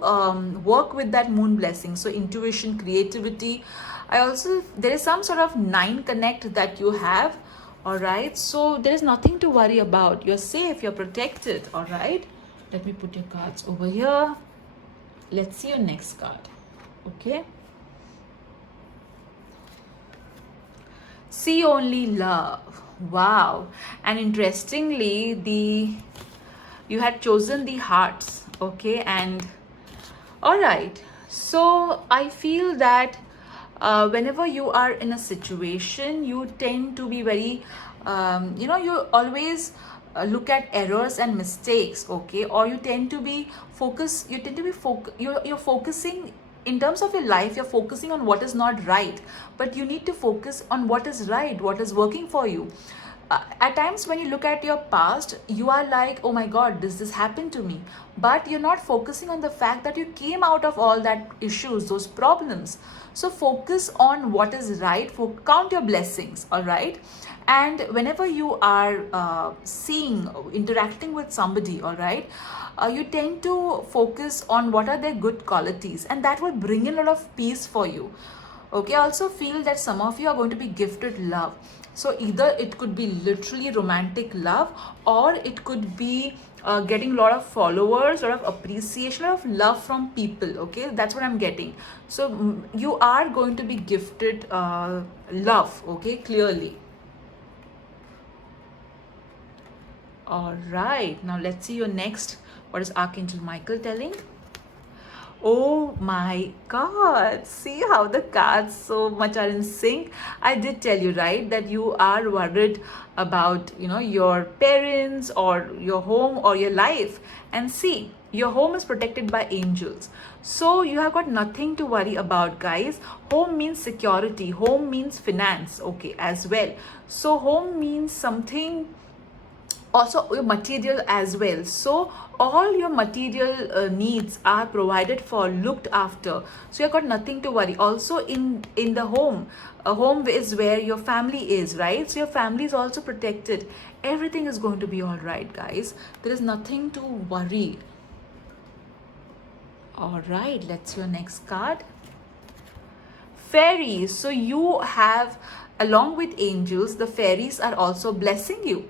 work with that moon blessing. So intuition, creativity. There is some sort of 9 connect that you have, all right. So there is nothing to worry about. You're safe, you're protected, all right. Let me put your cards over here. Let's see your next card, okay. See only love. Wow. And interestingly, you had chosen the hearts, okay. And all right, so I feel that whenever you are in a situation, you tend to be very you always look at errors and mistakes, okay, or you tend to be you're focusing in terms of your life. You're focusing on what is not right, but you need to focus on what is right, what is working for you. At times when you look at your past, you are like, oh my god, this happened to me, but you're not focusing on the fact that you came out of all that issues, those problems. So focus on what is right, count your blessings, all right. And whenever you are interacting with somebody, all right, you tend to focus on what are their good qualities, and that will bring in a lot of peace for you, okay. I also feel that some of you are going to be gifted love. So either it could be literally romantic love, or it could be getting a lot of followers, a lot of appreciation, a lot of love from people, okay. That's what I'm getting. So you are going to be gifted love, okay, clearly. All right, now let's see your next. What is Archangel Michael telling? Oh my god, see how the cards so much are in sync. I did tell you, right, that you are worried about your parents or your home or your life. And see, your home is protected by angels, so you have got nothing to worry about, guys. Home means security, home means finance, okay, as well. So home means something, also your material as well. So all your material needs are provided for, looked after, so you've got nothing to worry. Also in the home, a home is where your family is, right? So your family is also protected. Everything is going to be all right, guys. There is nothing to worry. All right, let's see your next card. Fairies. So you have, along with angels, the fairies are also blessing you,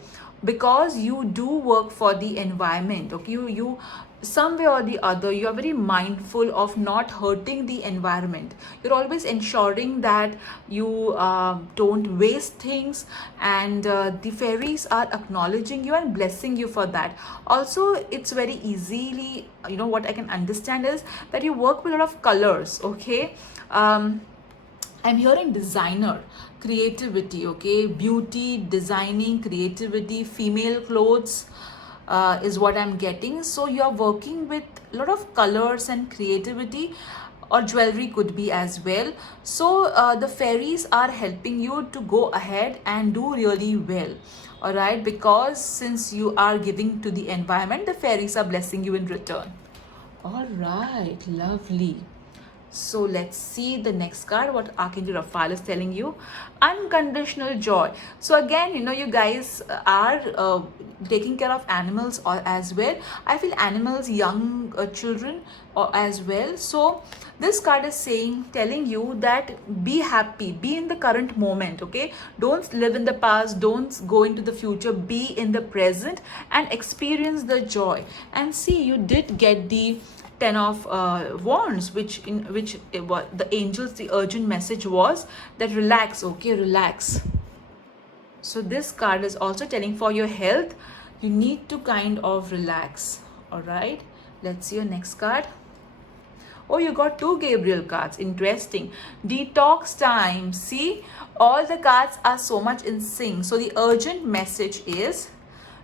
because you do work for the environment, okay. You some way or the other, you are very mindful of not hurting the environment. You're always ensuring that you don't waste things, and the fairies are acknowledging you and blessing you for that. Also, it's very easily, what I can understand is that you work with a lot of colors, okay. I'm hearing designer, creativity, okay, beauty, designing, creativity, female clothes is what I'm getting. So you're working with a lot of colors and creativity, or jewelry could be as well. So the fairies are helping you to go ahead and do really well, all right, because since you are giving to the environment, the fairies are blessing you in return. All right, lovely. So let's see the next card, what Archangel Raphael is telling you. Unconditional joy. So again, you guys are taking care of animals or as well. I feel animals, young children or as well. So this card is telling you that be happy, be in the current moment, okay. Don't live in the past, don't go into the future, be in the present and experience the joy. And see, you did get the 10 of wands, which the angels, the urgent message was that relax, okay, relax. So this card is also telling for your health, you need to kind of relax, all right. Let's see your next card. Oh, you got 2 Gabriel cards. Interesting. Detox time. See, all the cards are so much in sync. So the urgent message is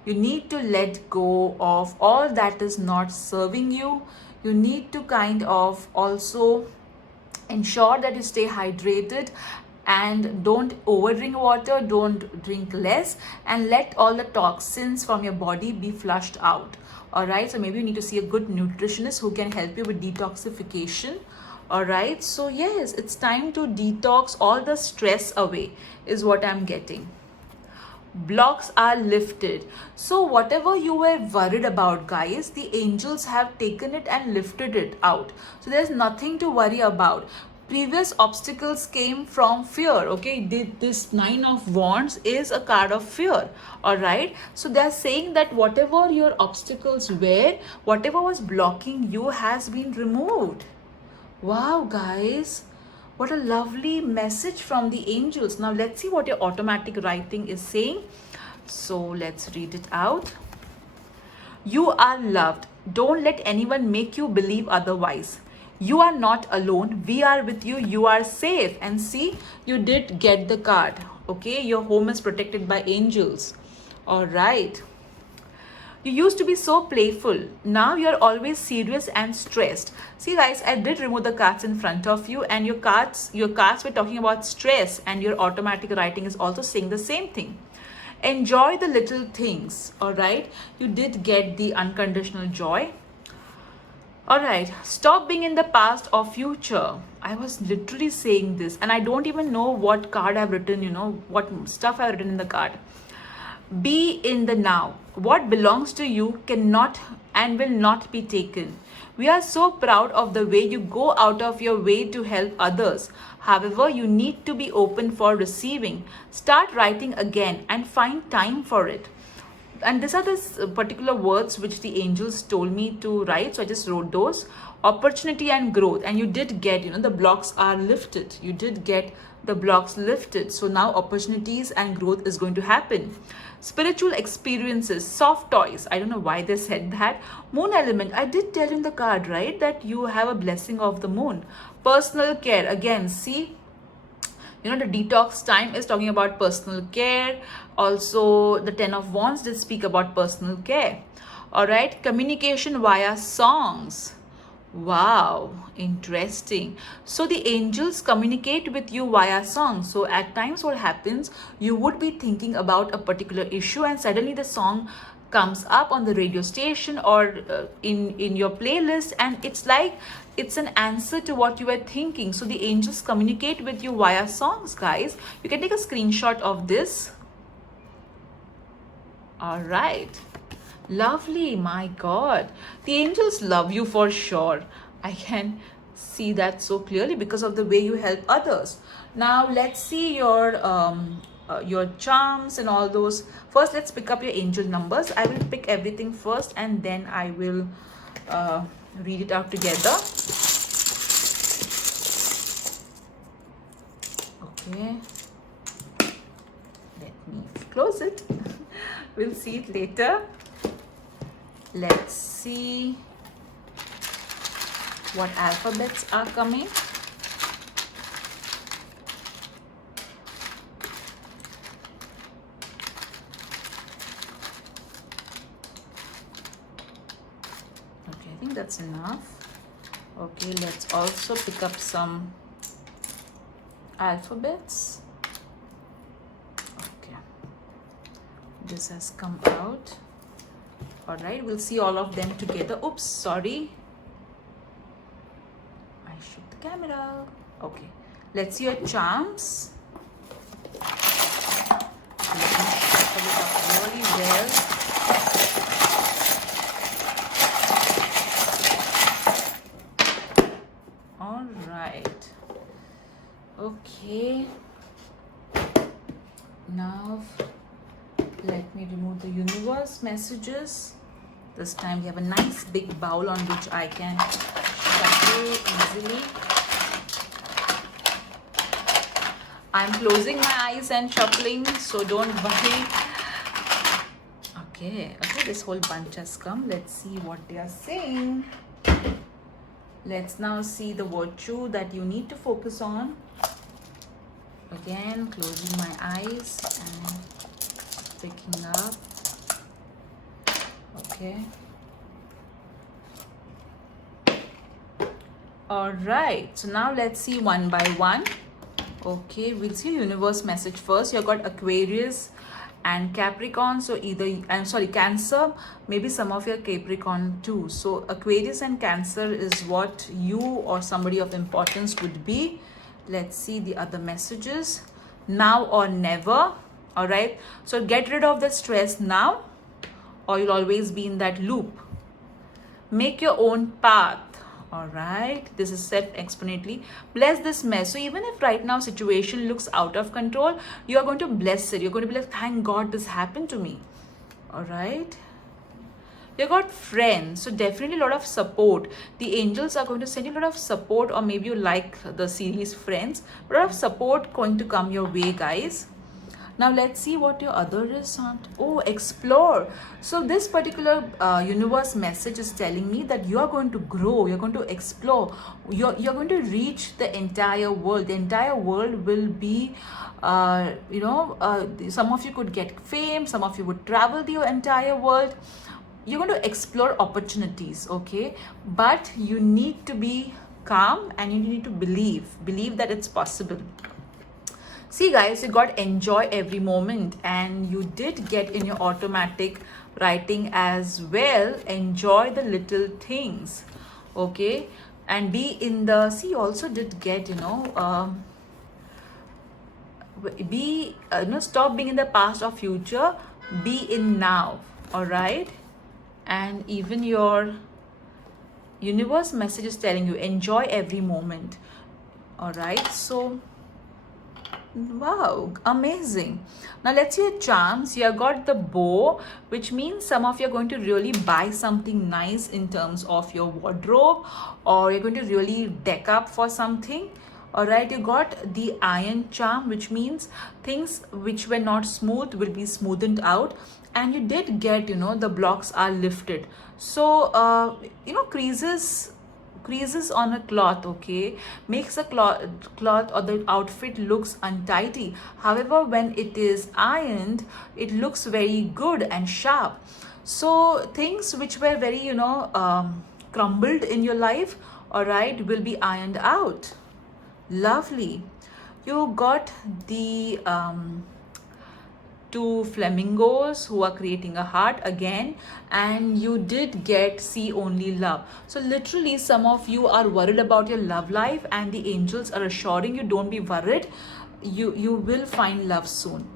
you need to let go of all that is not serving you. You need to kind of also ensure that you stay hydrated and don't over drink water, don't drink less, and let all the toxins from your body be flushed out. All right, so maybe you need to see a good nutritionist who can help you with detoxification. All right, so yes, it's time to detox all the stress away is what I'm getting. Blocks are lifted. So whatever you were worried about, guys, the angels have taken it and lifted it out. So there's nothing to worry about. Previous obstacles came from fear. Okay, this 9 of wands is a card of fear. All right, so they're saying that whatever your obstacles were, whatever was blocking you has been removed. Wow, guys, what a lovely message from the angels. Now let's see what your automatic writing is saying. So let's read it out. You are loved. Don't let anyone make you believe otherwise. You are not alone. We are with you. You are safe. And see, you did get the card. Okay, your home is protected by angels. All right. You used to be so playful. Now you're always serious and stressed. See, guys, I did remove the cards in front of you, and your cards were talking about stress, and your automatic writing is also saying the same thing. Enjoy the little things. All right, you did get the unconditional joy. All right, stop being in the past or future. I was literally saying this, and I don't even know what card I've written, what stuff I've written in the card. Be in the now. What belongs to you cannot and will not be taken. We are so proud of the way you go out of your way to help others. However, you need to be open for receiving. Start writing again and find time for it. And these are the particular words which the angels told me to write. So I just wrote those. Opportunity and growth. And you did get, the blocks are lifted. You did get the blocks lifted. So now opportunities and growth is going to happen. Spiritual experiences, soft toys. I don't know why they said that. Moon element. I did tell you in the card, right, that you have a blessing of the moon. Personal care. Again, see, the detox time is talking about personal care. Also, the 10 of wands did speak about personal care. All right, communication via songs. Wow, interesting. So the angels communicate with you via song. So at times what happens, you would be thinking about a particular issue and suddenly the song comes up on the radio station or in your playlist, and it's like it's an answer to what you were thinking. So the angels communicate with you via songs, guys. You can take a screenshot of this. All right. Lovely, my God. The angels love you for sure. I can see that so clearly because of the way you help others. Now let's see your charms and all those. First, let's pick up your angel numbers. I will pick everything first and then I will read it out together. Okay. Let me close it. We'll see it later. Let's see what alphabets are coming. Okay, I think that's enough. Okay, let's also pick up some alphabets. Okay, this has come out. All right, we'll see all of them together. Oops, sorry. I shoot the camera. Okay, let's see your charms. Let me shuffle it up really well. All right. Okay. Now, let me remove the universe messages. This time we have a nice big bowl on which I can shuffle easily. I'm closing my eyes and shuffling, so don't worry. Okay, this whole bunch has come. Let's see what they are saying. Let's now see the virtue that you need to focus on. Again, closing my eyes and picking up. Okay. All right. So now let's see one by one. Okay, we'll see universe message first. You got Aquarius and Capricorn. So either, I'm sorry, Cancer. Maybe some of your Capricorn too. So Aquarius and Cancer is what you or somebody of importance would be. Let's see the other messages. Now or never. All right. So get rid of the stress now, or you'll always be in that loop. Make your own path. All right, this is self-explanatory. Bless this mess. So even if right now situation looks out of control, you are going to bless it. You're going to be like, thank God this happened to me. All right. You got friends, so definitely a lot of support. The angels are going to send you a lot of support, or maybe you like the series Friends. A lot of support going to come your way, guys. Now let's see what your other is. Oh, explore. So this particular universe message is telling me that you are going to grow, you're going to explore, you're going to reach the entire world. The entire world will be, some of you could get fame, some of you would travel the entire world. You're going to explore opportunities, okay? But you need to be calm and you need to believe that it's possible. See guys, you got enjoy every moment, and you did get in your automatic writing as well. Enjoy the little things, okay? And be in the, see, you also did get, stop being in the past or future, be in now, all right? And even your universe message is telling you enjoy every moment, all right? So wow, amazing. Now let's see your charms. You have got the bow, which means some of you are going to really buy something nice in terms of your wardrobe, or you're going to really deck up for something. All right, you got the iron charm, which means things which were not smooth will be smoothened out. And you did get, the blocks are lifted. So, creases on a cloth, okay, makes a cloth or the outfit looks untidy. However, when it is ironed, it looks very good and sharp. So things which were very crumbled in your life, all right, will be ironed out. Lovely. You got the two flamingos who are creating a heart again, and you did get see only love. So literally some of you are worried about your love life, and the angels are assuring you don't be worried, you will find love soon.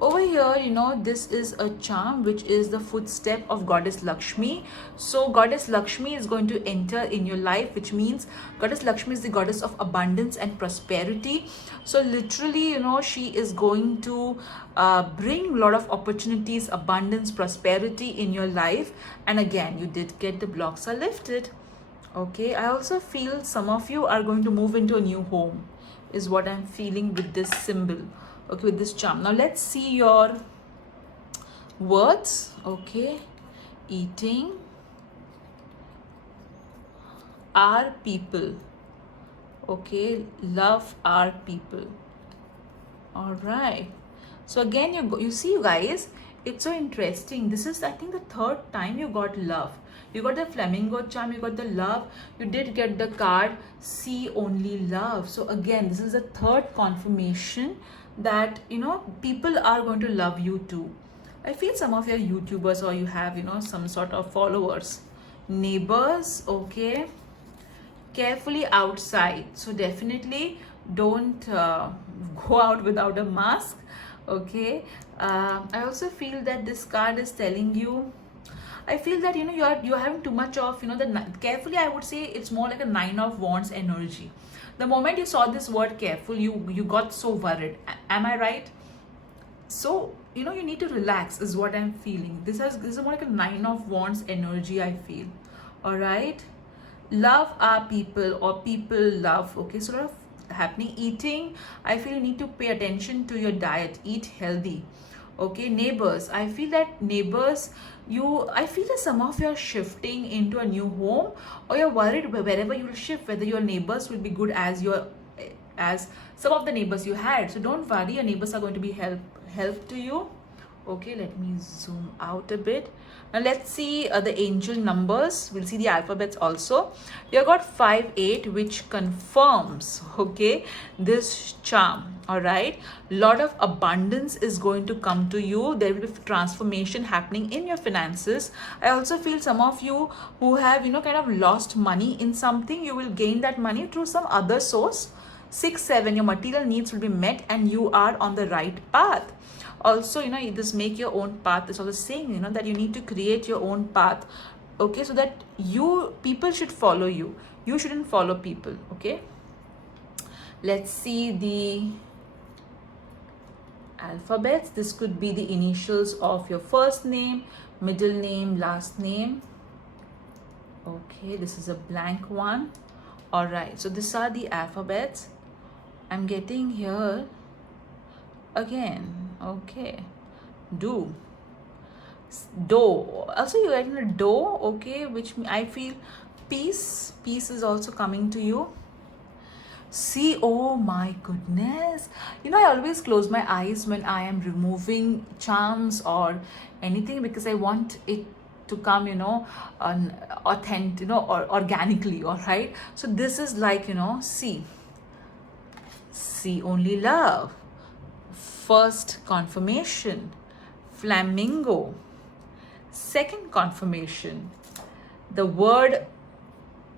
Over here, this is a charm which is the footstep of goddess Lakshmi. So goddess Lakshmi is going to enter in your life, which means goddess Lakshmi is the goddess of abundance and prosperity. So literally, she is going to bring a lot of opportunities, abundance, prosperity in your life. And again, you did get the blocks are lifted. Okay, I also feel some of you are going to move into a new home, is what I'm feeling with this symbol. Okay, with this charm. Now let's see your words. Okay, eating, our people. Okay, love our people. All right. So again, you see, you guys, it's so interesting. This is, I think, the third time you got love. You got the flamingo charm, you got the love, you did get the card see only love. So again, this is the third confirmation that people are going to love you too. I feel some of your YouTubers, or you have some sort of followers, neighbors. Okay, carefully outside, so definitely don't go out without a mask. Okay, I also feel that this card is telling you, I feel that you're having too much of carefully, I would say it's more like a 9 of Wands energy. The moment you saw this word careful, you got so worried. Am I right? So you need to relax, is what I'm feeling. This is more like a 9 of Wands energy, I feel. All right, love our people, or people love. Okay, sort of happening. Eating, I feel you need to pay attention to your diet, eat healthy. Okay, neighbors. I feel that neighbors, I feel that some of you are shifting into a new home, or you're worried wherever you will shift, whether your neighbors will be good as some of the neighbors you had. So don't worry, your neighbors are going to be help to you. Okay, let me zoom out a bit. Now let's see the angel numbers. We'll see the alphabets also. You got 5 8, which confirms, okay, this charm. All right, lot of abundance is going to come to you. There will be transformation happening in your finances. I also feel some of you who have kind of lost money in something, you will gain that money through some other source. 6 7, your material needs will be met and you are on the right path. Also, you just make your own path. It's also saying that you need to create your own path, okay, so that people should follow you, you shouldn't follow people. Okay, let's see the alphabets. This could be the initials of your first name, middle name, last name. Okay, this is a blank one. All right, so these are the alphabets I'm getting here again. Okay, do also you're getting a do. Okay, which I feel peace is also coming to you. See, oh my goodness, I always close my eyes when I am removing charms or anything, because I want it to come authentic, or organically. All right, so this is like see only love. First confirmation, flamingo. Second confirmation, the word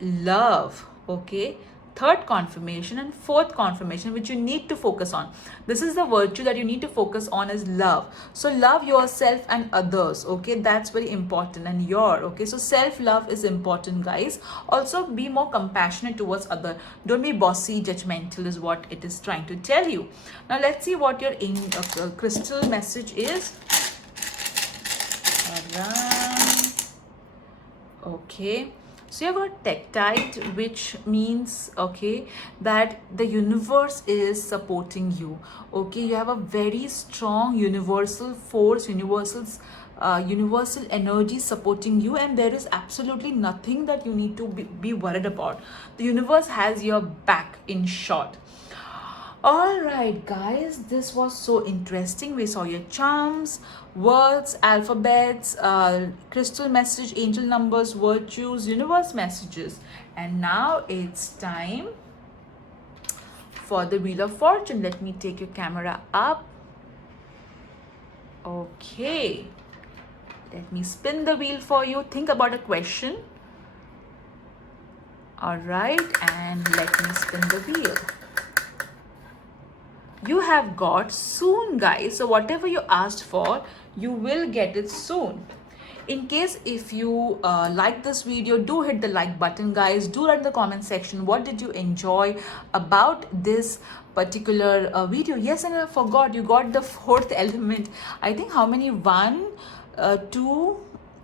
love. Okay, third confirmation, and fourth confirmation, which you need to focus on. This is the virtue that you need to focus on, is love. So love yourself and others. Okay, that's very important. And okay, so self-love is important, guys. Also be more compassionate towards other. Don't be bossy, judgmental, is what it is trying to tell you. Now let's see what your crystal message is. All right. Okay, so you have got tektite, which means, okay, that the universe is supporting you. Okay, you have a very strong universal force, universal energy supporting you, and there is absolutely nothing that you need to be worried about. The universe has your back, in short. All right, guys, this was so interesting. We saw your charms, words, alphabets, crystal message, angel numbers, virtues, universe messages. And now it's time for the Wheel of Fortune. Let me take your camera up. Okay. Let me spin the wheel for you. Think about a question. All right, and let me spin the wheel. You have got soon, guys. So whatever you asked for, you will get it soon. In case if you like this video, do hit the like button, guys. Do write in the comment section what did you enjoy about this particular video. Yes, and I forgot, you got the fourth element. I think how many? 1 2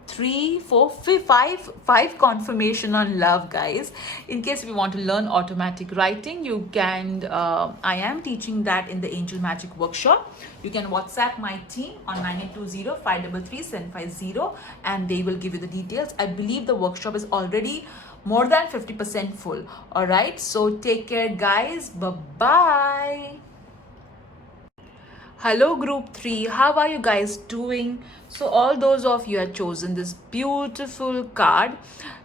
3 4 5 confirmation on love, guys. In case if you want to learn automatic writing, you can I am teaching that in the Angel Magic workshop. You can WhatsApp my team on 9820-533-750 and they will give you the details. I believe the workshop is already more than 50% full. All right, so take care, guys. Bye bye. Hello group 3, how are you guys doing? So all those of you have chosen this beautiful card.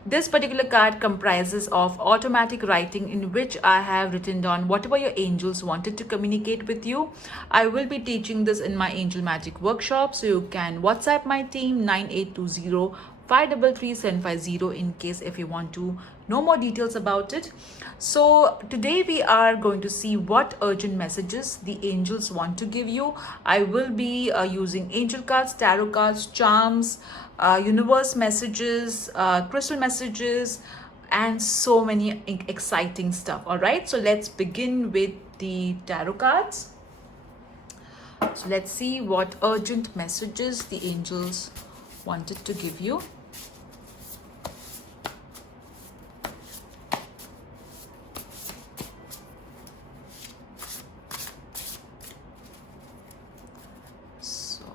This particular card comprises of automatic writing, in which I have written down whatever your angels wanted to communicate with you. I will be teaching this in my Angel Magic workshop, so you can WhatsApp my team 9820-533-750 in case if you want to know more details about it. So today we are going to see what urgent messages the angels want to give you. I will be using angel cards, tarot cards, charms, universe messages, crystal messages, and so many exciting stuff. All right, so let's begin with the tarot cards. So let's see what urgent messages the angels wanted to give you. So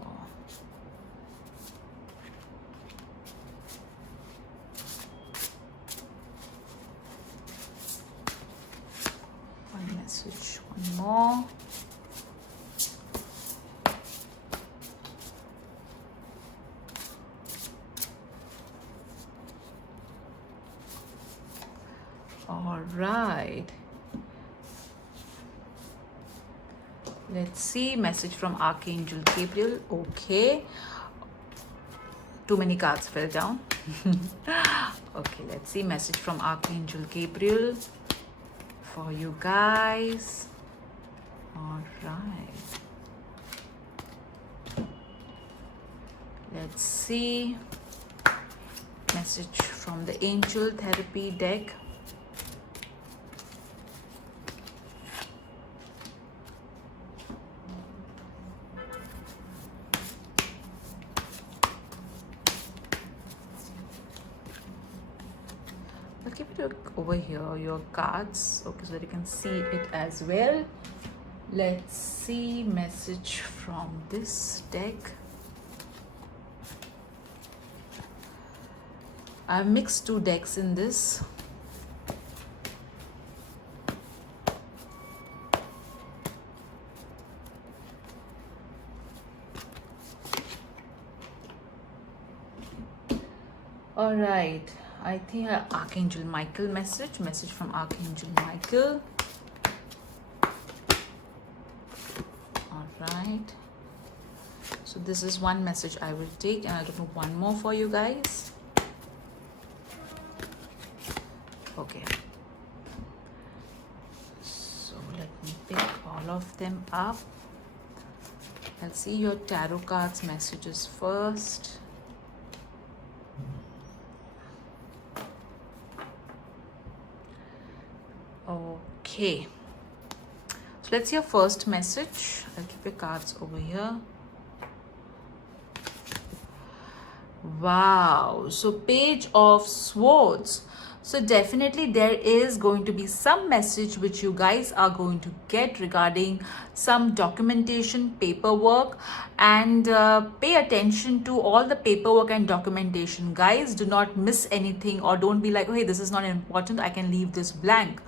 All right. Let's see. Message from Archangel Gabriel. Okay. Too many cards fell down. Okay, let's see. Message from Archangel Gabriel for you guys. All right. Let's see. Message from the Angel Therapy deck. I'll keep it over here, your cards, okay, so that you can see it as well. Let's see. Message from this deck. I've mixed two decks in this. All right, I think Archangel Michael message from Archangel Michael. All right, so this is one message I will take, and I'll do one more for you guys. Okay, so let me pick all of them up. I'll see your tarot cards messages first. Okay, so let's see your first message. I'll keep your cards over here. Wow, so Page of Swords. So definitely there is going to be some message which you guys are going to get regarding some documentation, paperwork, and pay attention to all the paperwork and documentation. Guys, do not miss anything, or don't be like, oh, hey, this is not important, I can leave this blank.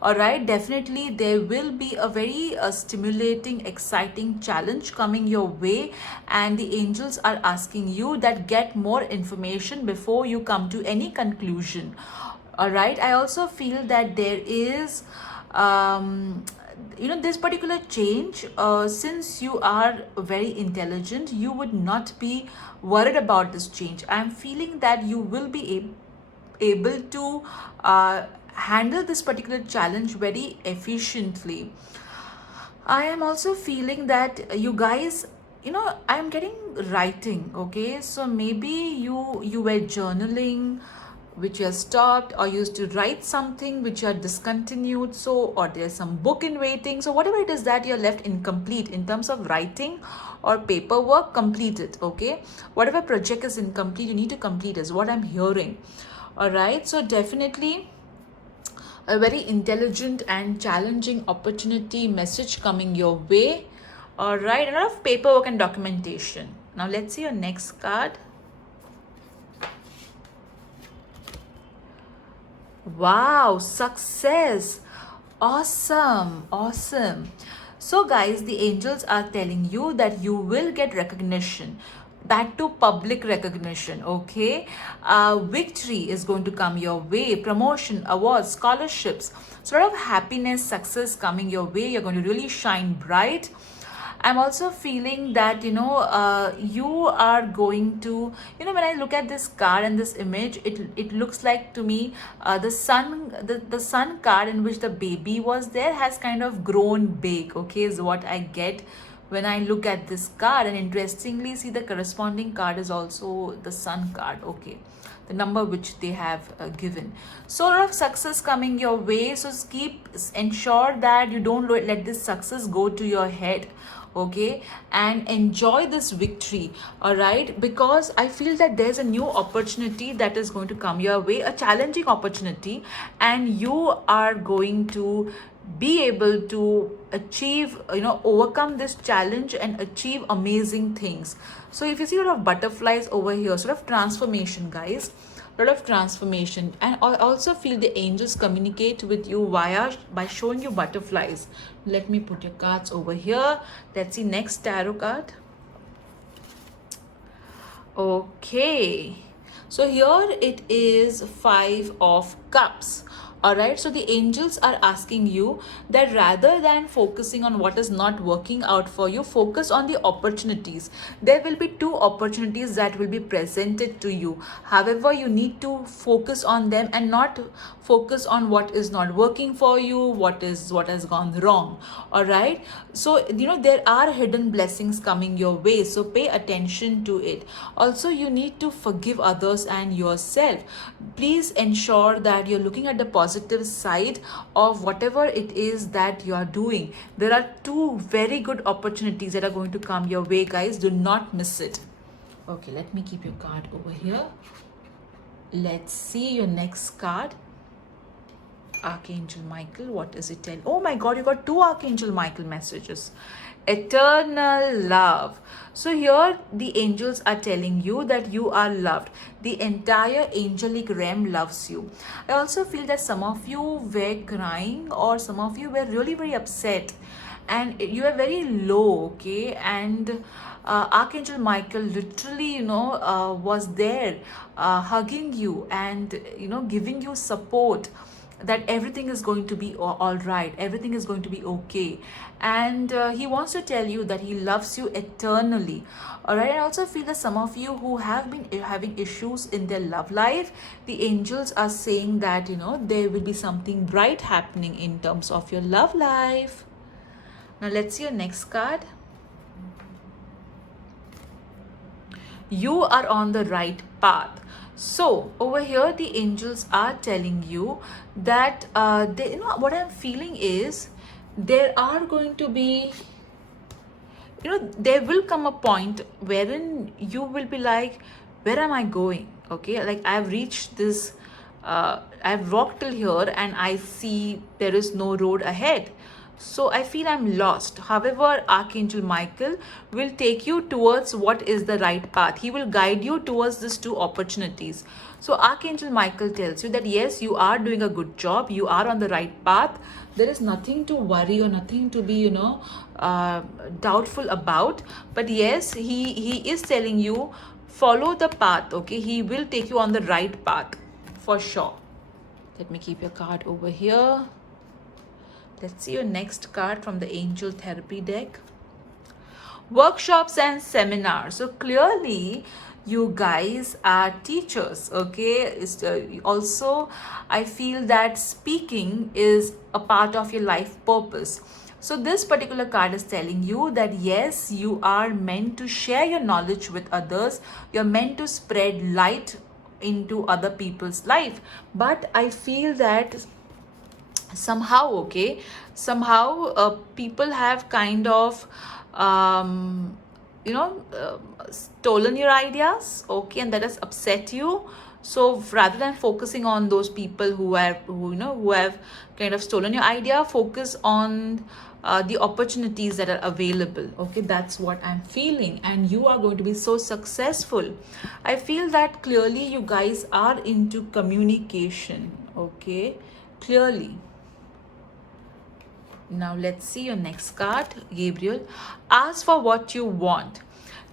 All right, definitely there will be a very stimulating, exciting challenge coming your way, and the angels are asking you that get more information before you come to any conclusion. All right, I also feel that there is this particular change, since you are very intelligent, you would not be worried about this change. I'm feeling that you will be able to handle this particular challenge very efficiently. I am also feeling that you guys, I'm getting writing. Okay, so maybe you were journaling which you have stopped, or used to write something which you are discontinued, so, or there's some book in waiting, so whatever it is that you're left incomplete in terms of writing or paperwork, complete it. Okay, whatever project is incomplete, you need to complete, is what I'm hearing. All right, so definitely a very intelligent and challenging opportunity message coming your way. All right, a lot of paperwork and documentation. Now let's see your next card. Wow, success. Awesome, awesome. So guys, the angels are telling you that you will get recognition, back to public recognition. Okay, victory is going to come your way, promotion, awards, scholarships, sort of happiness, success coming your way. You're going to really shine bright. I'm also feeling that you are going to, when I look at this card and this image, it looks like to me the sun card in which the baby was there has kind of grown big. Okay, is what I get when I look at this card. And interestingly, see, the corresponding card is also the sun card. Okay, the number which they have given. So a lot of success coming your way. So ensure that you don't let this success go to your head. Okay, and enjoy this victory. All right, because I feel that there's a new opportunity that is going to come your way, a challenging opportunity, and you are going to be able to achieve, overcome this challenge and achieve amazing things. So if you see a lot of butterflies over here, sort of transformation, guys, a lot of transformation. And I also feel the angels communicate with you by showing you butterflies. Let me put your cards over here. Let's see next tarot card. Okay, so here it is 5 of Cups. All right, so the angels are asking you that rather than focusing on what is not working out for you, focus on the opportunities. There will be two opportunities that will be presented to you. However, you need to focus on them and not focus on what is not working for you, what has gone wrong. All right, so there are hidden blessings coming your way, so pay attention to it. Also, you need to forgive others and yourself. Please ensure that you're looking at the positive side of whatever it is that you are doing. There are two very good opportunities that are going to come your way, guys. Do not miss it. Okay, let me keep your card over here. Let's see your next card. Archangel Michael, what does it tell? Oh my God, you got two Archangel Michael messages. Eternal love. So here the angels are telling you that you are loved. The entire angelic realm loves you. I also feel that some of you were crying, or some of you were really very upset, and you are very low, okay? And Archangel Michael literally was there hugging you and giving you support, that everything is going to be all right, everything is going to be okay. And he wants to tell you that he loves you eternally. All right, I also feel that some of you who have been having issues in their love life, the angels are saying that there will be something bright happening in terms of your love life. Now let's see your next card. You are on the right path. So over here the angels are telling you that what I'm feeling is there are going to be, there will come a point wherein you will be like, where am I going? Okay, like I've reached this, I've walked till here and I see there is no road ahead. So I feel I'm lost. However, Archangel Michael will take you towards what is the right path. He will guide you towards these two opportunities. So Archangel Michael tells you that yes, you are doing a good job. You are on the right path. There is nothing to worry or nothing to be, doubtful about. But yes, he is telling you, follow the path, okay? He will take you on the right path for sure. Let me keep your card over here. Let's see your next card from the Angel Therapy deck. Workshops and seminars. So clearly you guys are teachers, okay? Also, I feel that speaking is a part of your life purpose. So this particular card is telling you that yes, you are meant to share your knowledge with others. You're meant to spread light into other people's life. But I feel that somehow people have kind of stolen your ideas, okay, and that has upset you. So rather than focusing on those people who have kind of stolen your idea, focus on the opportunities that are available, okay? That's what I'm feeling, and you are going to be so successful. I feel that clearly you guys are into communication, okay? Clearly. Now let's see your next card, Gabriel. Ask for what you want.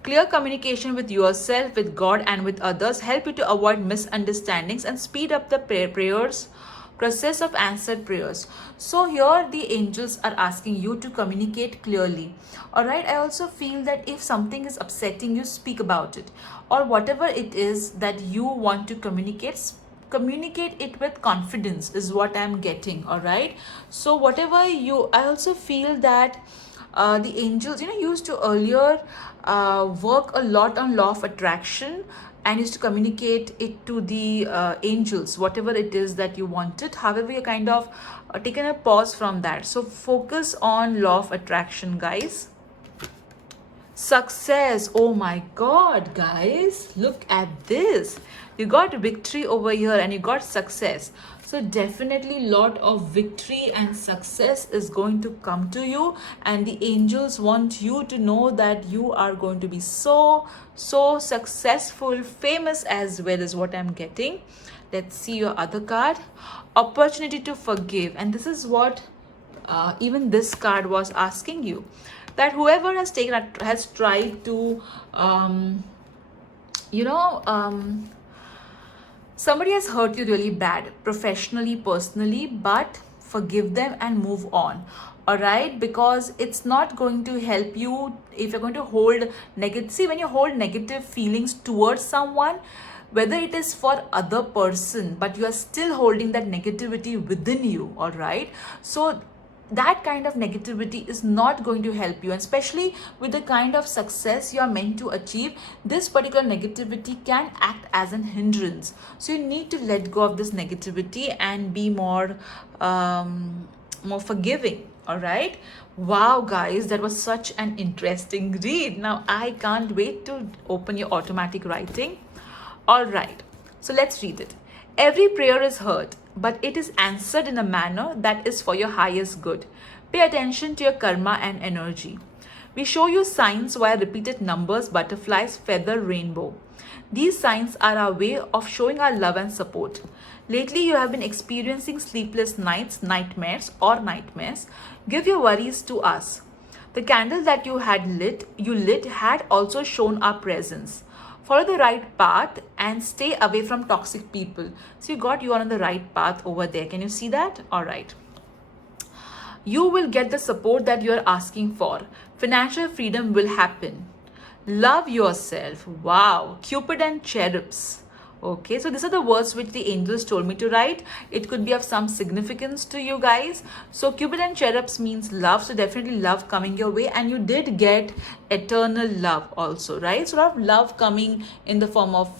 Clear communication with yourself, with God, and with others help you to avoid misunderstandings and speed up the process of answered prayers. So here the angels are asking you to communicate clearly. All right, I also feel that if something is upsetting you, speak about it, or whatever it is that you want to communicate it with confidence is what I'm getting. All right, so whatever I also feel that the angels used to earlier work a lot on law of attraction and used to communicate it to the angels, whatever it is that you wanted. However, you're kind of taken a pause from that, so focus on law of attraction, guys. Success. Oh my God, guys, look at this. You got victory over here and you got success. So definitely lot of victory and success is going to come to you, and the angels want you to know that you are going to be so successful, famous as well, is what I'm getting. Let's see your other card. Opportunity to forgive. And this is what even this card was asking you, that whoever has tried to Somebody has hurt you really bad, professionally, personally, but forgive them and move on. All right, because it's not going to help you if you're going to hold negative. See, when you hold negative feelings towards someone, whether it is for other person, but you are still holding that negativity within you. All right, so that kind of negativity is not going to help you, and especially with the kind of success you are meant to achieve, this particular negativity can act as an hindrance. So you need to let go of this negativity and be more forgiving. All right, wow guys, that was such an interesting read. Now I can't wait to open your automatic writing. All right, so let's read it. Every prayer is heard, but it is answered in a manner that is for your highest good. Pay attention to your karma and energy. We show you signs via repeated numbers, butterflies, feather, rainbow. These signs are our way of showing our love and support. Lately, you have been experiencing sleepless nights, nightmares. Give your worries to us. The candle that you lit had also shown our presence. Follow the right path and stay away from toxic people. So you are on the right path over there. Can you see that? All right. You will get the support that you are asking for. Financial freedom will happen. Love yourself. Wow. Cupid and cherubs. Okay, so these are the words which the angels told me to write. It could be of some significance to you guys. So Cupid and cherubs means love. So definitely love coming your way. And you did get eternal love also, right? So a lot of love coming in the form of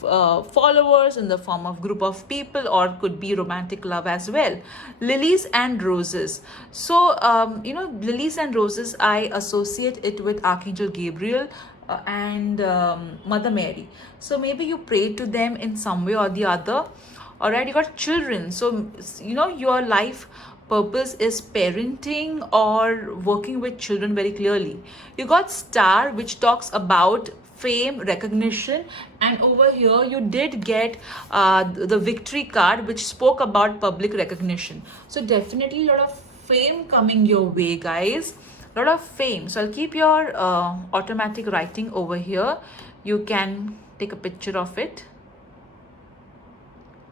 followers, in the form of group of people, or could be romantic love as well. Lilies and roses. So, lilies and roses, I associate it with Archangel Gabriel and Mother Mary. So maybe you pray to them in some way or the other. All right, you got children. So, your life purpose is parenting or working with children very clearly. You got star, which talks about fame, recognition, and over here you did get the victory card, which spoke about public recognition. So definitely a lot of fame coming your way, guys. A lot of fame. So I'll keep your automatic writing over here. You can take a picture of it,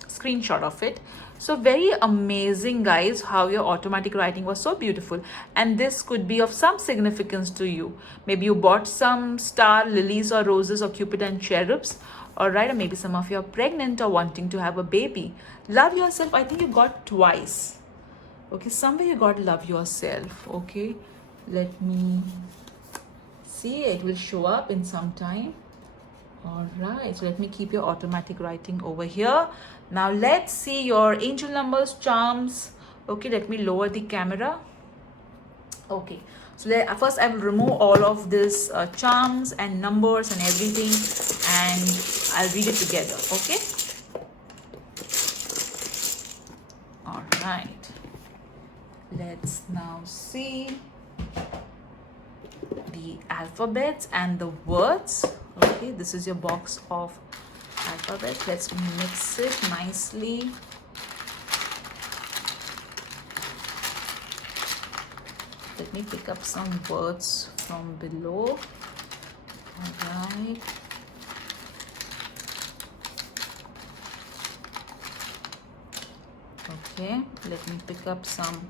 screenshot of it. So very amazing, guys, how your automatic writing was so beautiful. And this could be of some significance to you. Maybe you bought some star, lilies or roses, or Cupid and cherubs. All right, or maybe some of you are pregnant or wanting to have a baby. Love yourself. I think you got twice. Okay, somewhere you got love yourself. Okay, let me see. It will show up in some time. All right, so let me keep your automatic writing over here. Now let's see your angel numbers, charms. Okay, let me lower the camera. Okay, so first I will remove all of this charms and numbers and everything, and I'll read it together. Okay. All right, let's now see the alphabets and the words. Okay, this is your box of alphabet. Let's mix it nicely. Let me pick up some words from below. All right. Okay, let me pick up some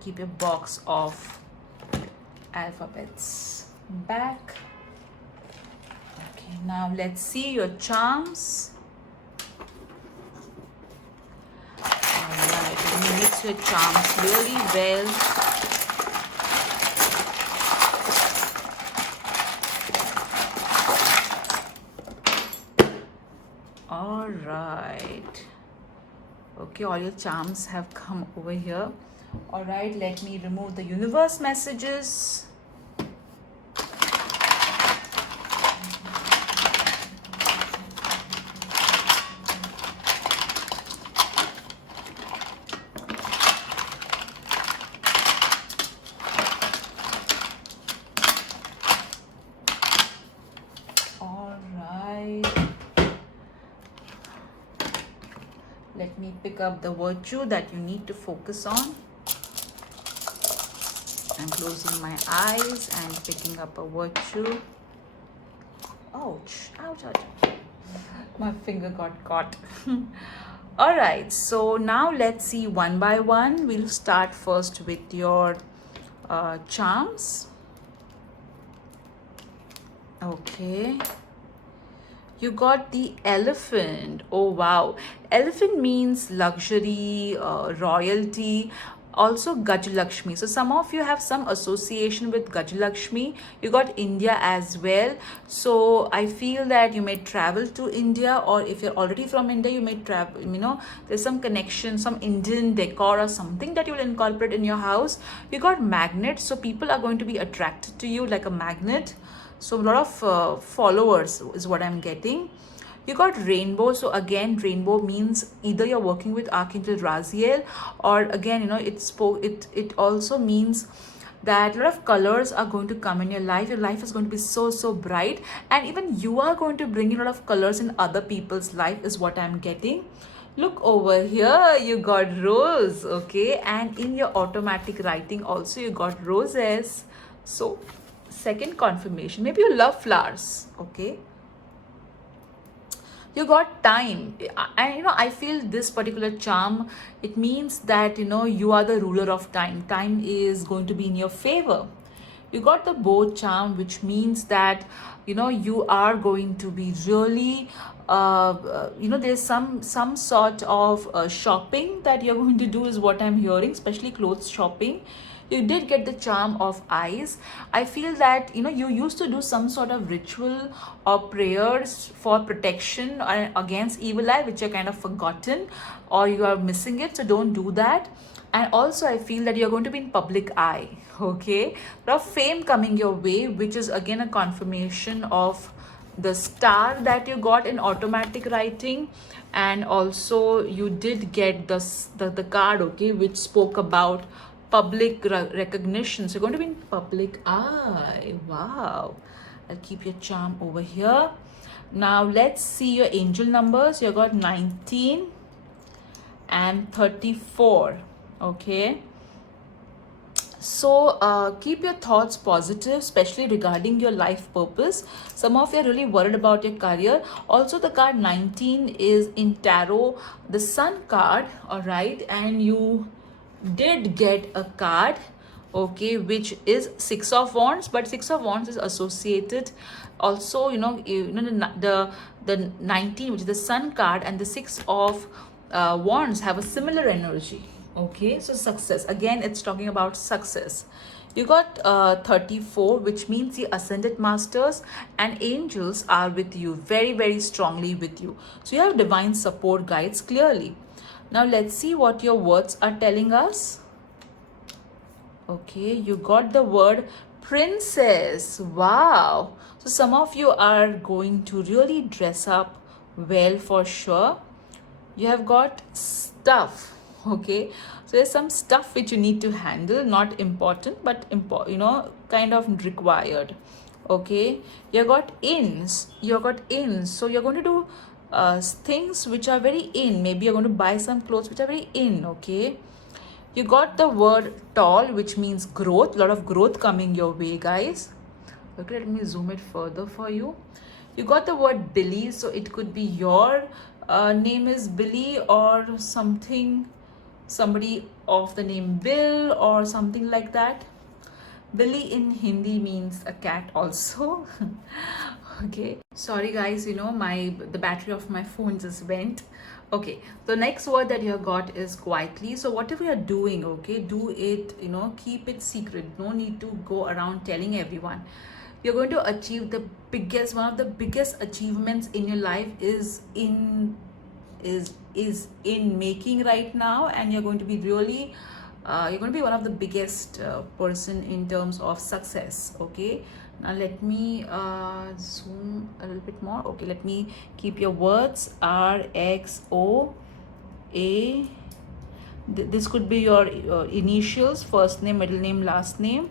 keep a box of alphabets back. Okay, now let's see your charms. Alright, let me mix your charms really well. Alright. Okay, all your charms have come over here. All right, let me remove the universe messages. All right. Let me pick up the virtue that you need to focus on. I'm closing my eyes and picking up a virtue. Ouch, ouch, ouch. My finger got caught. All right, so now let's see one by one. We'll start first with your charms. Okay. You got the elephant. Oh wow. Elephant means luxury, royalty, also Gajalakshmi. So some of you have some association with Gajalakshmi. You got India as well. So I feel that you may travel to India, or if you're already from India, you may travel, there's some connection, some Indian decor or something that you will incorporate in your house. You got magnet. So people are going to be attracted to you like a magnet. So a lot of followers is what I'm getting. You got rainbow. So again, rainbow means either you're working with Archangel Raziel, or again, it also means that a lot of colors are going to come in your life. Your life is going to be so bright, and even you are going to bring in a lot of colors in other people's life is what I'm getting. Look over here, you got rose. Okay, and in your automatic writing also you got roses. So second confirmation, maybe you love flowers. Okay, you got time. And I feel this particular charm, it means that you are the ruler of time. Time is going to be in your favor. You got the bow charm, which means that you are going to be really there's some sort of shopping that you're going to do is what I'm hearing, especially clothes shopping. You did get the charm of eyes. I feel that you used to do some sort of ritual or prayers for protection against evil eye, which you're kind of forgotten or you are missing it. So don't do that. And also I feel that you're going to be in public eye. Okay, a lot of fame coming your way, which is again a confirmation of the star that you got in automatic writing. And also you did get the card, okay, which spoke about public recognition. So you're going to be in public eye. Wow. I'll keep your charm over here. Now let's see your angel numbers. You got 19 and 34. Okay, so keep your thoughts positive, especially regarding your life purpose. Some of you are really worried about your career. Also the card 19 is in tarot, the sun card. All right, and you did get a card, okay, which is 6 of wands, but 6 of wands is associated also the 19, which is the sun card, and the 6 of wands have a similar energy. Okay, so success, again it's talking about success. You got 34, which means the ascended masters and angels are with you, very strongly with you. So you have divine support guides clearly. Now let's see what your words are telling us. Okay, you got the word princess. Wow. So some of you are going to really dress up well for sure. You have got stuff. Okay, so there's some stuff which you need to handle, not important but kind of required. Okay, you got ins. So you're going to do things which are very in. Maybe you're going to buy some clothes which are very in. Okay, you got the word tall, which means growth. A lot of growth coming your way, guys. Okay, let me zoom it further for you. You got the word Billy, so it could be your name is Billy, or somebody of the name Bill or something like that. Billy in Hindi means a cat also. Okay, sorry guys, the battery of my phone just went. Okay, the next word that you have got is quietly. So whatever you're doing, okay, do it, keep it secret. No need to go around telling everyone. You're going to achieve one of the biggest achievements in your life is in making right now, and you're going to be really you're going to be one of the biggest person in terms of success. Okay, now let me zoom a little bit more. Okay, let me keep your words RXOA. This could be your initials, first name, middle name, last name.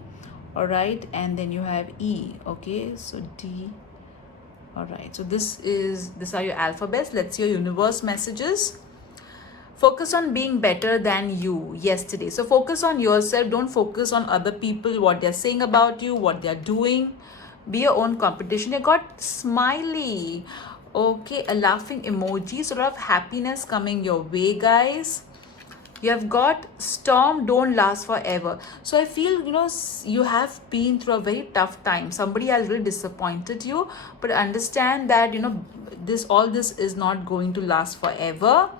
All right, and then you have E. Okay, so D. All right, so these are your alphabets. Let's see your universe messages. Focus on being better than you yesterday. So focus on yourself. Don't focus on other people, what they're saying about you, what they're doing. Be your own competition. You got smiley. Okay, a laughing emoji. So a lot of happiness coming your way, guys. You have got storm don't last forever. So I feel, you have been through a very tough time. Somebody has really disappointed you, but understand that, this is not going to last forever.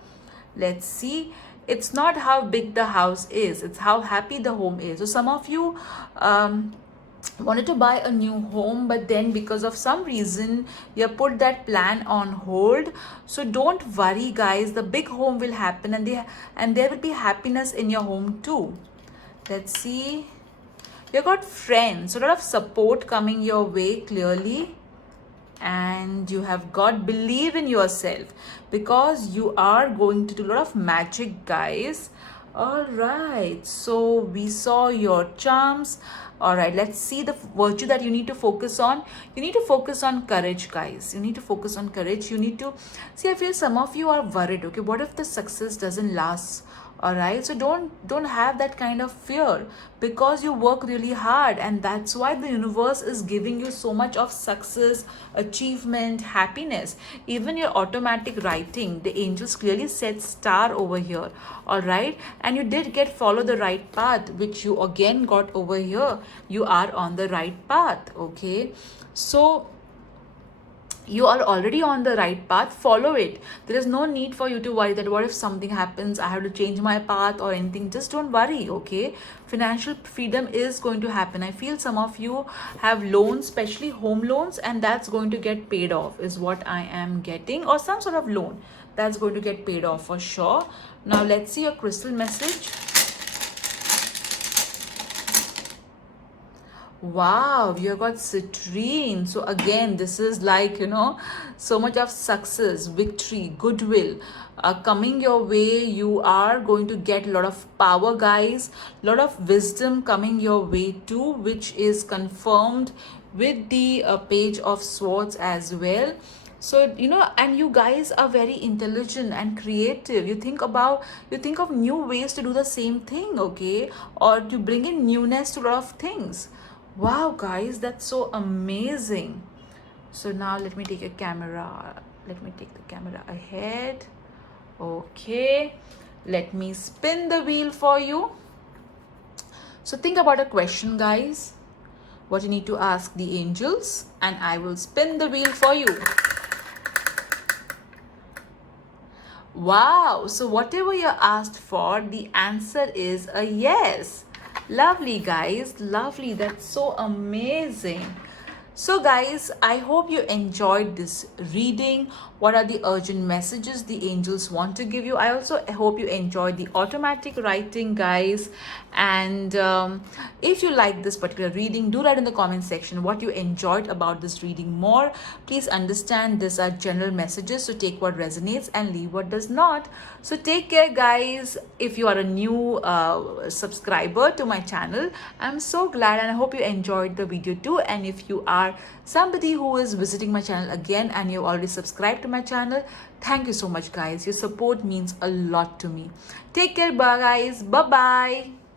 Let's see. It's not how big the house is, it's how happy the home is. So some of you wanted to buy a new home, but then because of some reason you put that plan on hold. So don't worry, guys, the big home will happen, and there will be happiness in your home too. Let's see. You got friends, so a lot of support coming your way clearly. And you have got believe in yourself, because you are going to do a lot of magic, guys. All right, so we saw your charms. All right, let's see the virtue that you need to focus on. You need to focus on courage, guys. You need to focus on courage. You need to see, I feel some of you are worried. Okay, what if the success doesn't last? All right, so don't have that kind of fear, because you work really hard, and that's why the universe is giving you so much of success, achievement, happiness. Even your automatic writing, the angels clearly said star over here. All right, and you did get follow the right path, which you again got over here. You are on the right path. Okay, so you are already on the right path. Follow it. There is no need for you to worry that what if something happens, I have to change my path or anything. Just don't worry. Okay, financial freedom is going to happen. I feel some of you have loans, especially home loans, and that's going to get paid off, is what I am getting, or some sort of loan that's going to get paid off for sure. Now let's see your crystal message. Wow, you got citrine. So again, this is like, so much of success, victory, goodwill coming your way. You are going to get a lot of power, guys. A lot of wisdom coming your way too, which is confirmed with the page of swords as well. So and you guys are very intelligent and creative. You think of new ways to do the same thing, okay, or to bring in newness to a lot of things. Wow, guys, that's so amazing. So now let me take a camera. Let me take the camera ahead. Okay, let me spin the wheel for you. So think about a question, guys, what you need to ask the angels, and I will spin the wheel for you. Wow, so whatever you asked for, the answer is a yes. Lovely, guys, lovely. That's so amazing. So guys, I hope you enjoyed this reading. What are the urgent messages the angels want to give you? I also hope you enjoyed the automatic writing, guys. And if you like this particular reading, do write in the comment section what you enjoyed about this reading more. Please understand these are general messages, so take what resonates and leave what does not. So take care, guys. If you are a new subscriber to my channel, I'm so glad, and I hope you enjoyed the video too. And if you are somebody who is visiting my channel again and you've already subscribed to my channel, thank you so much, guys. Your support means a lot to me. Take care, bye guys. Bye bye.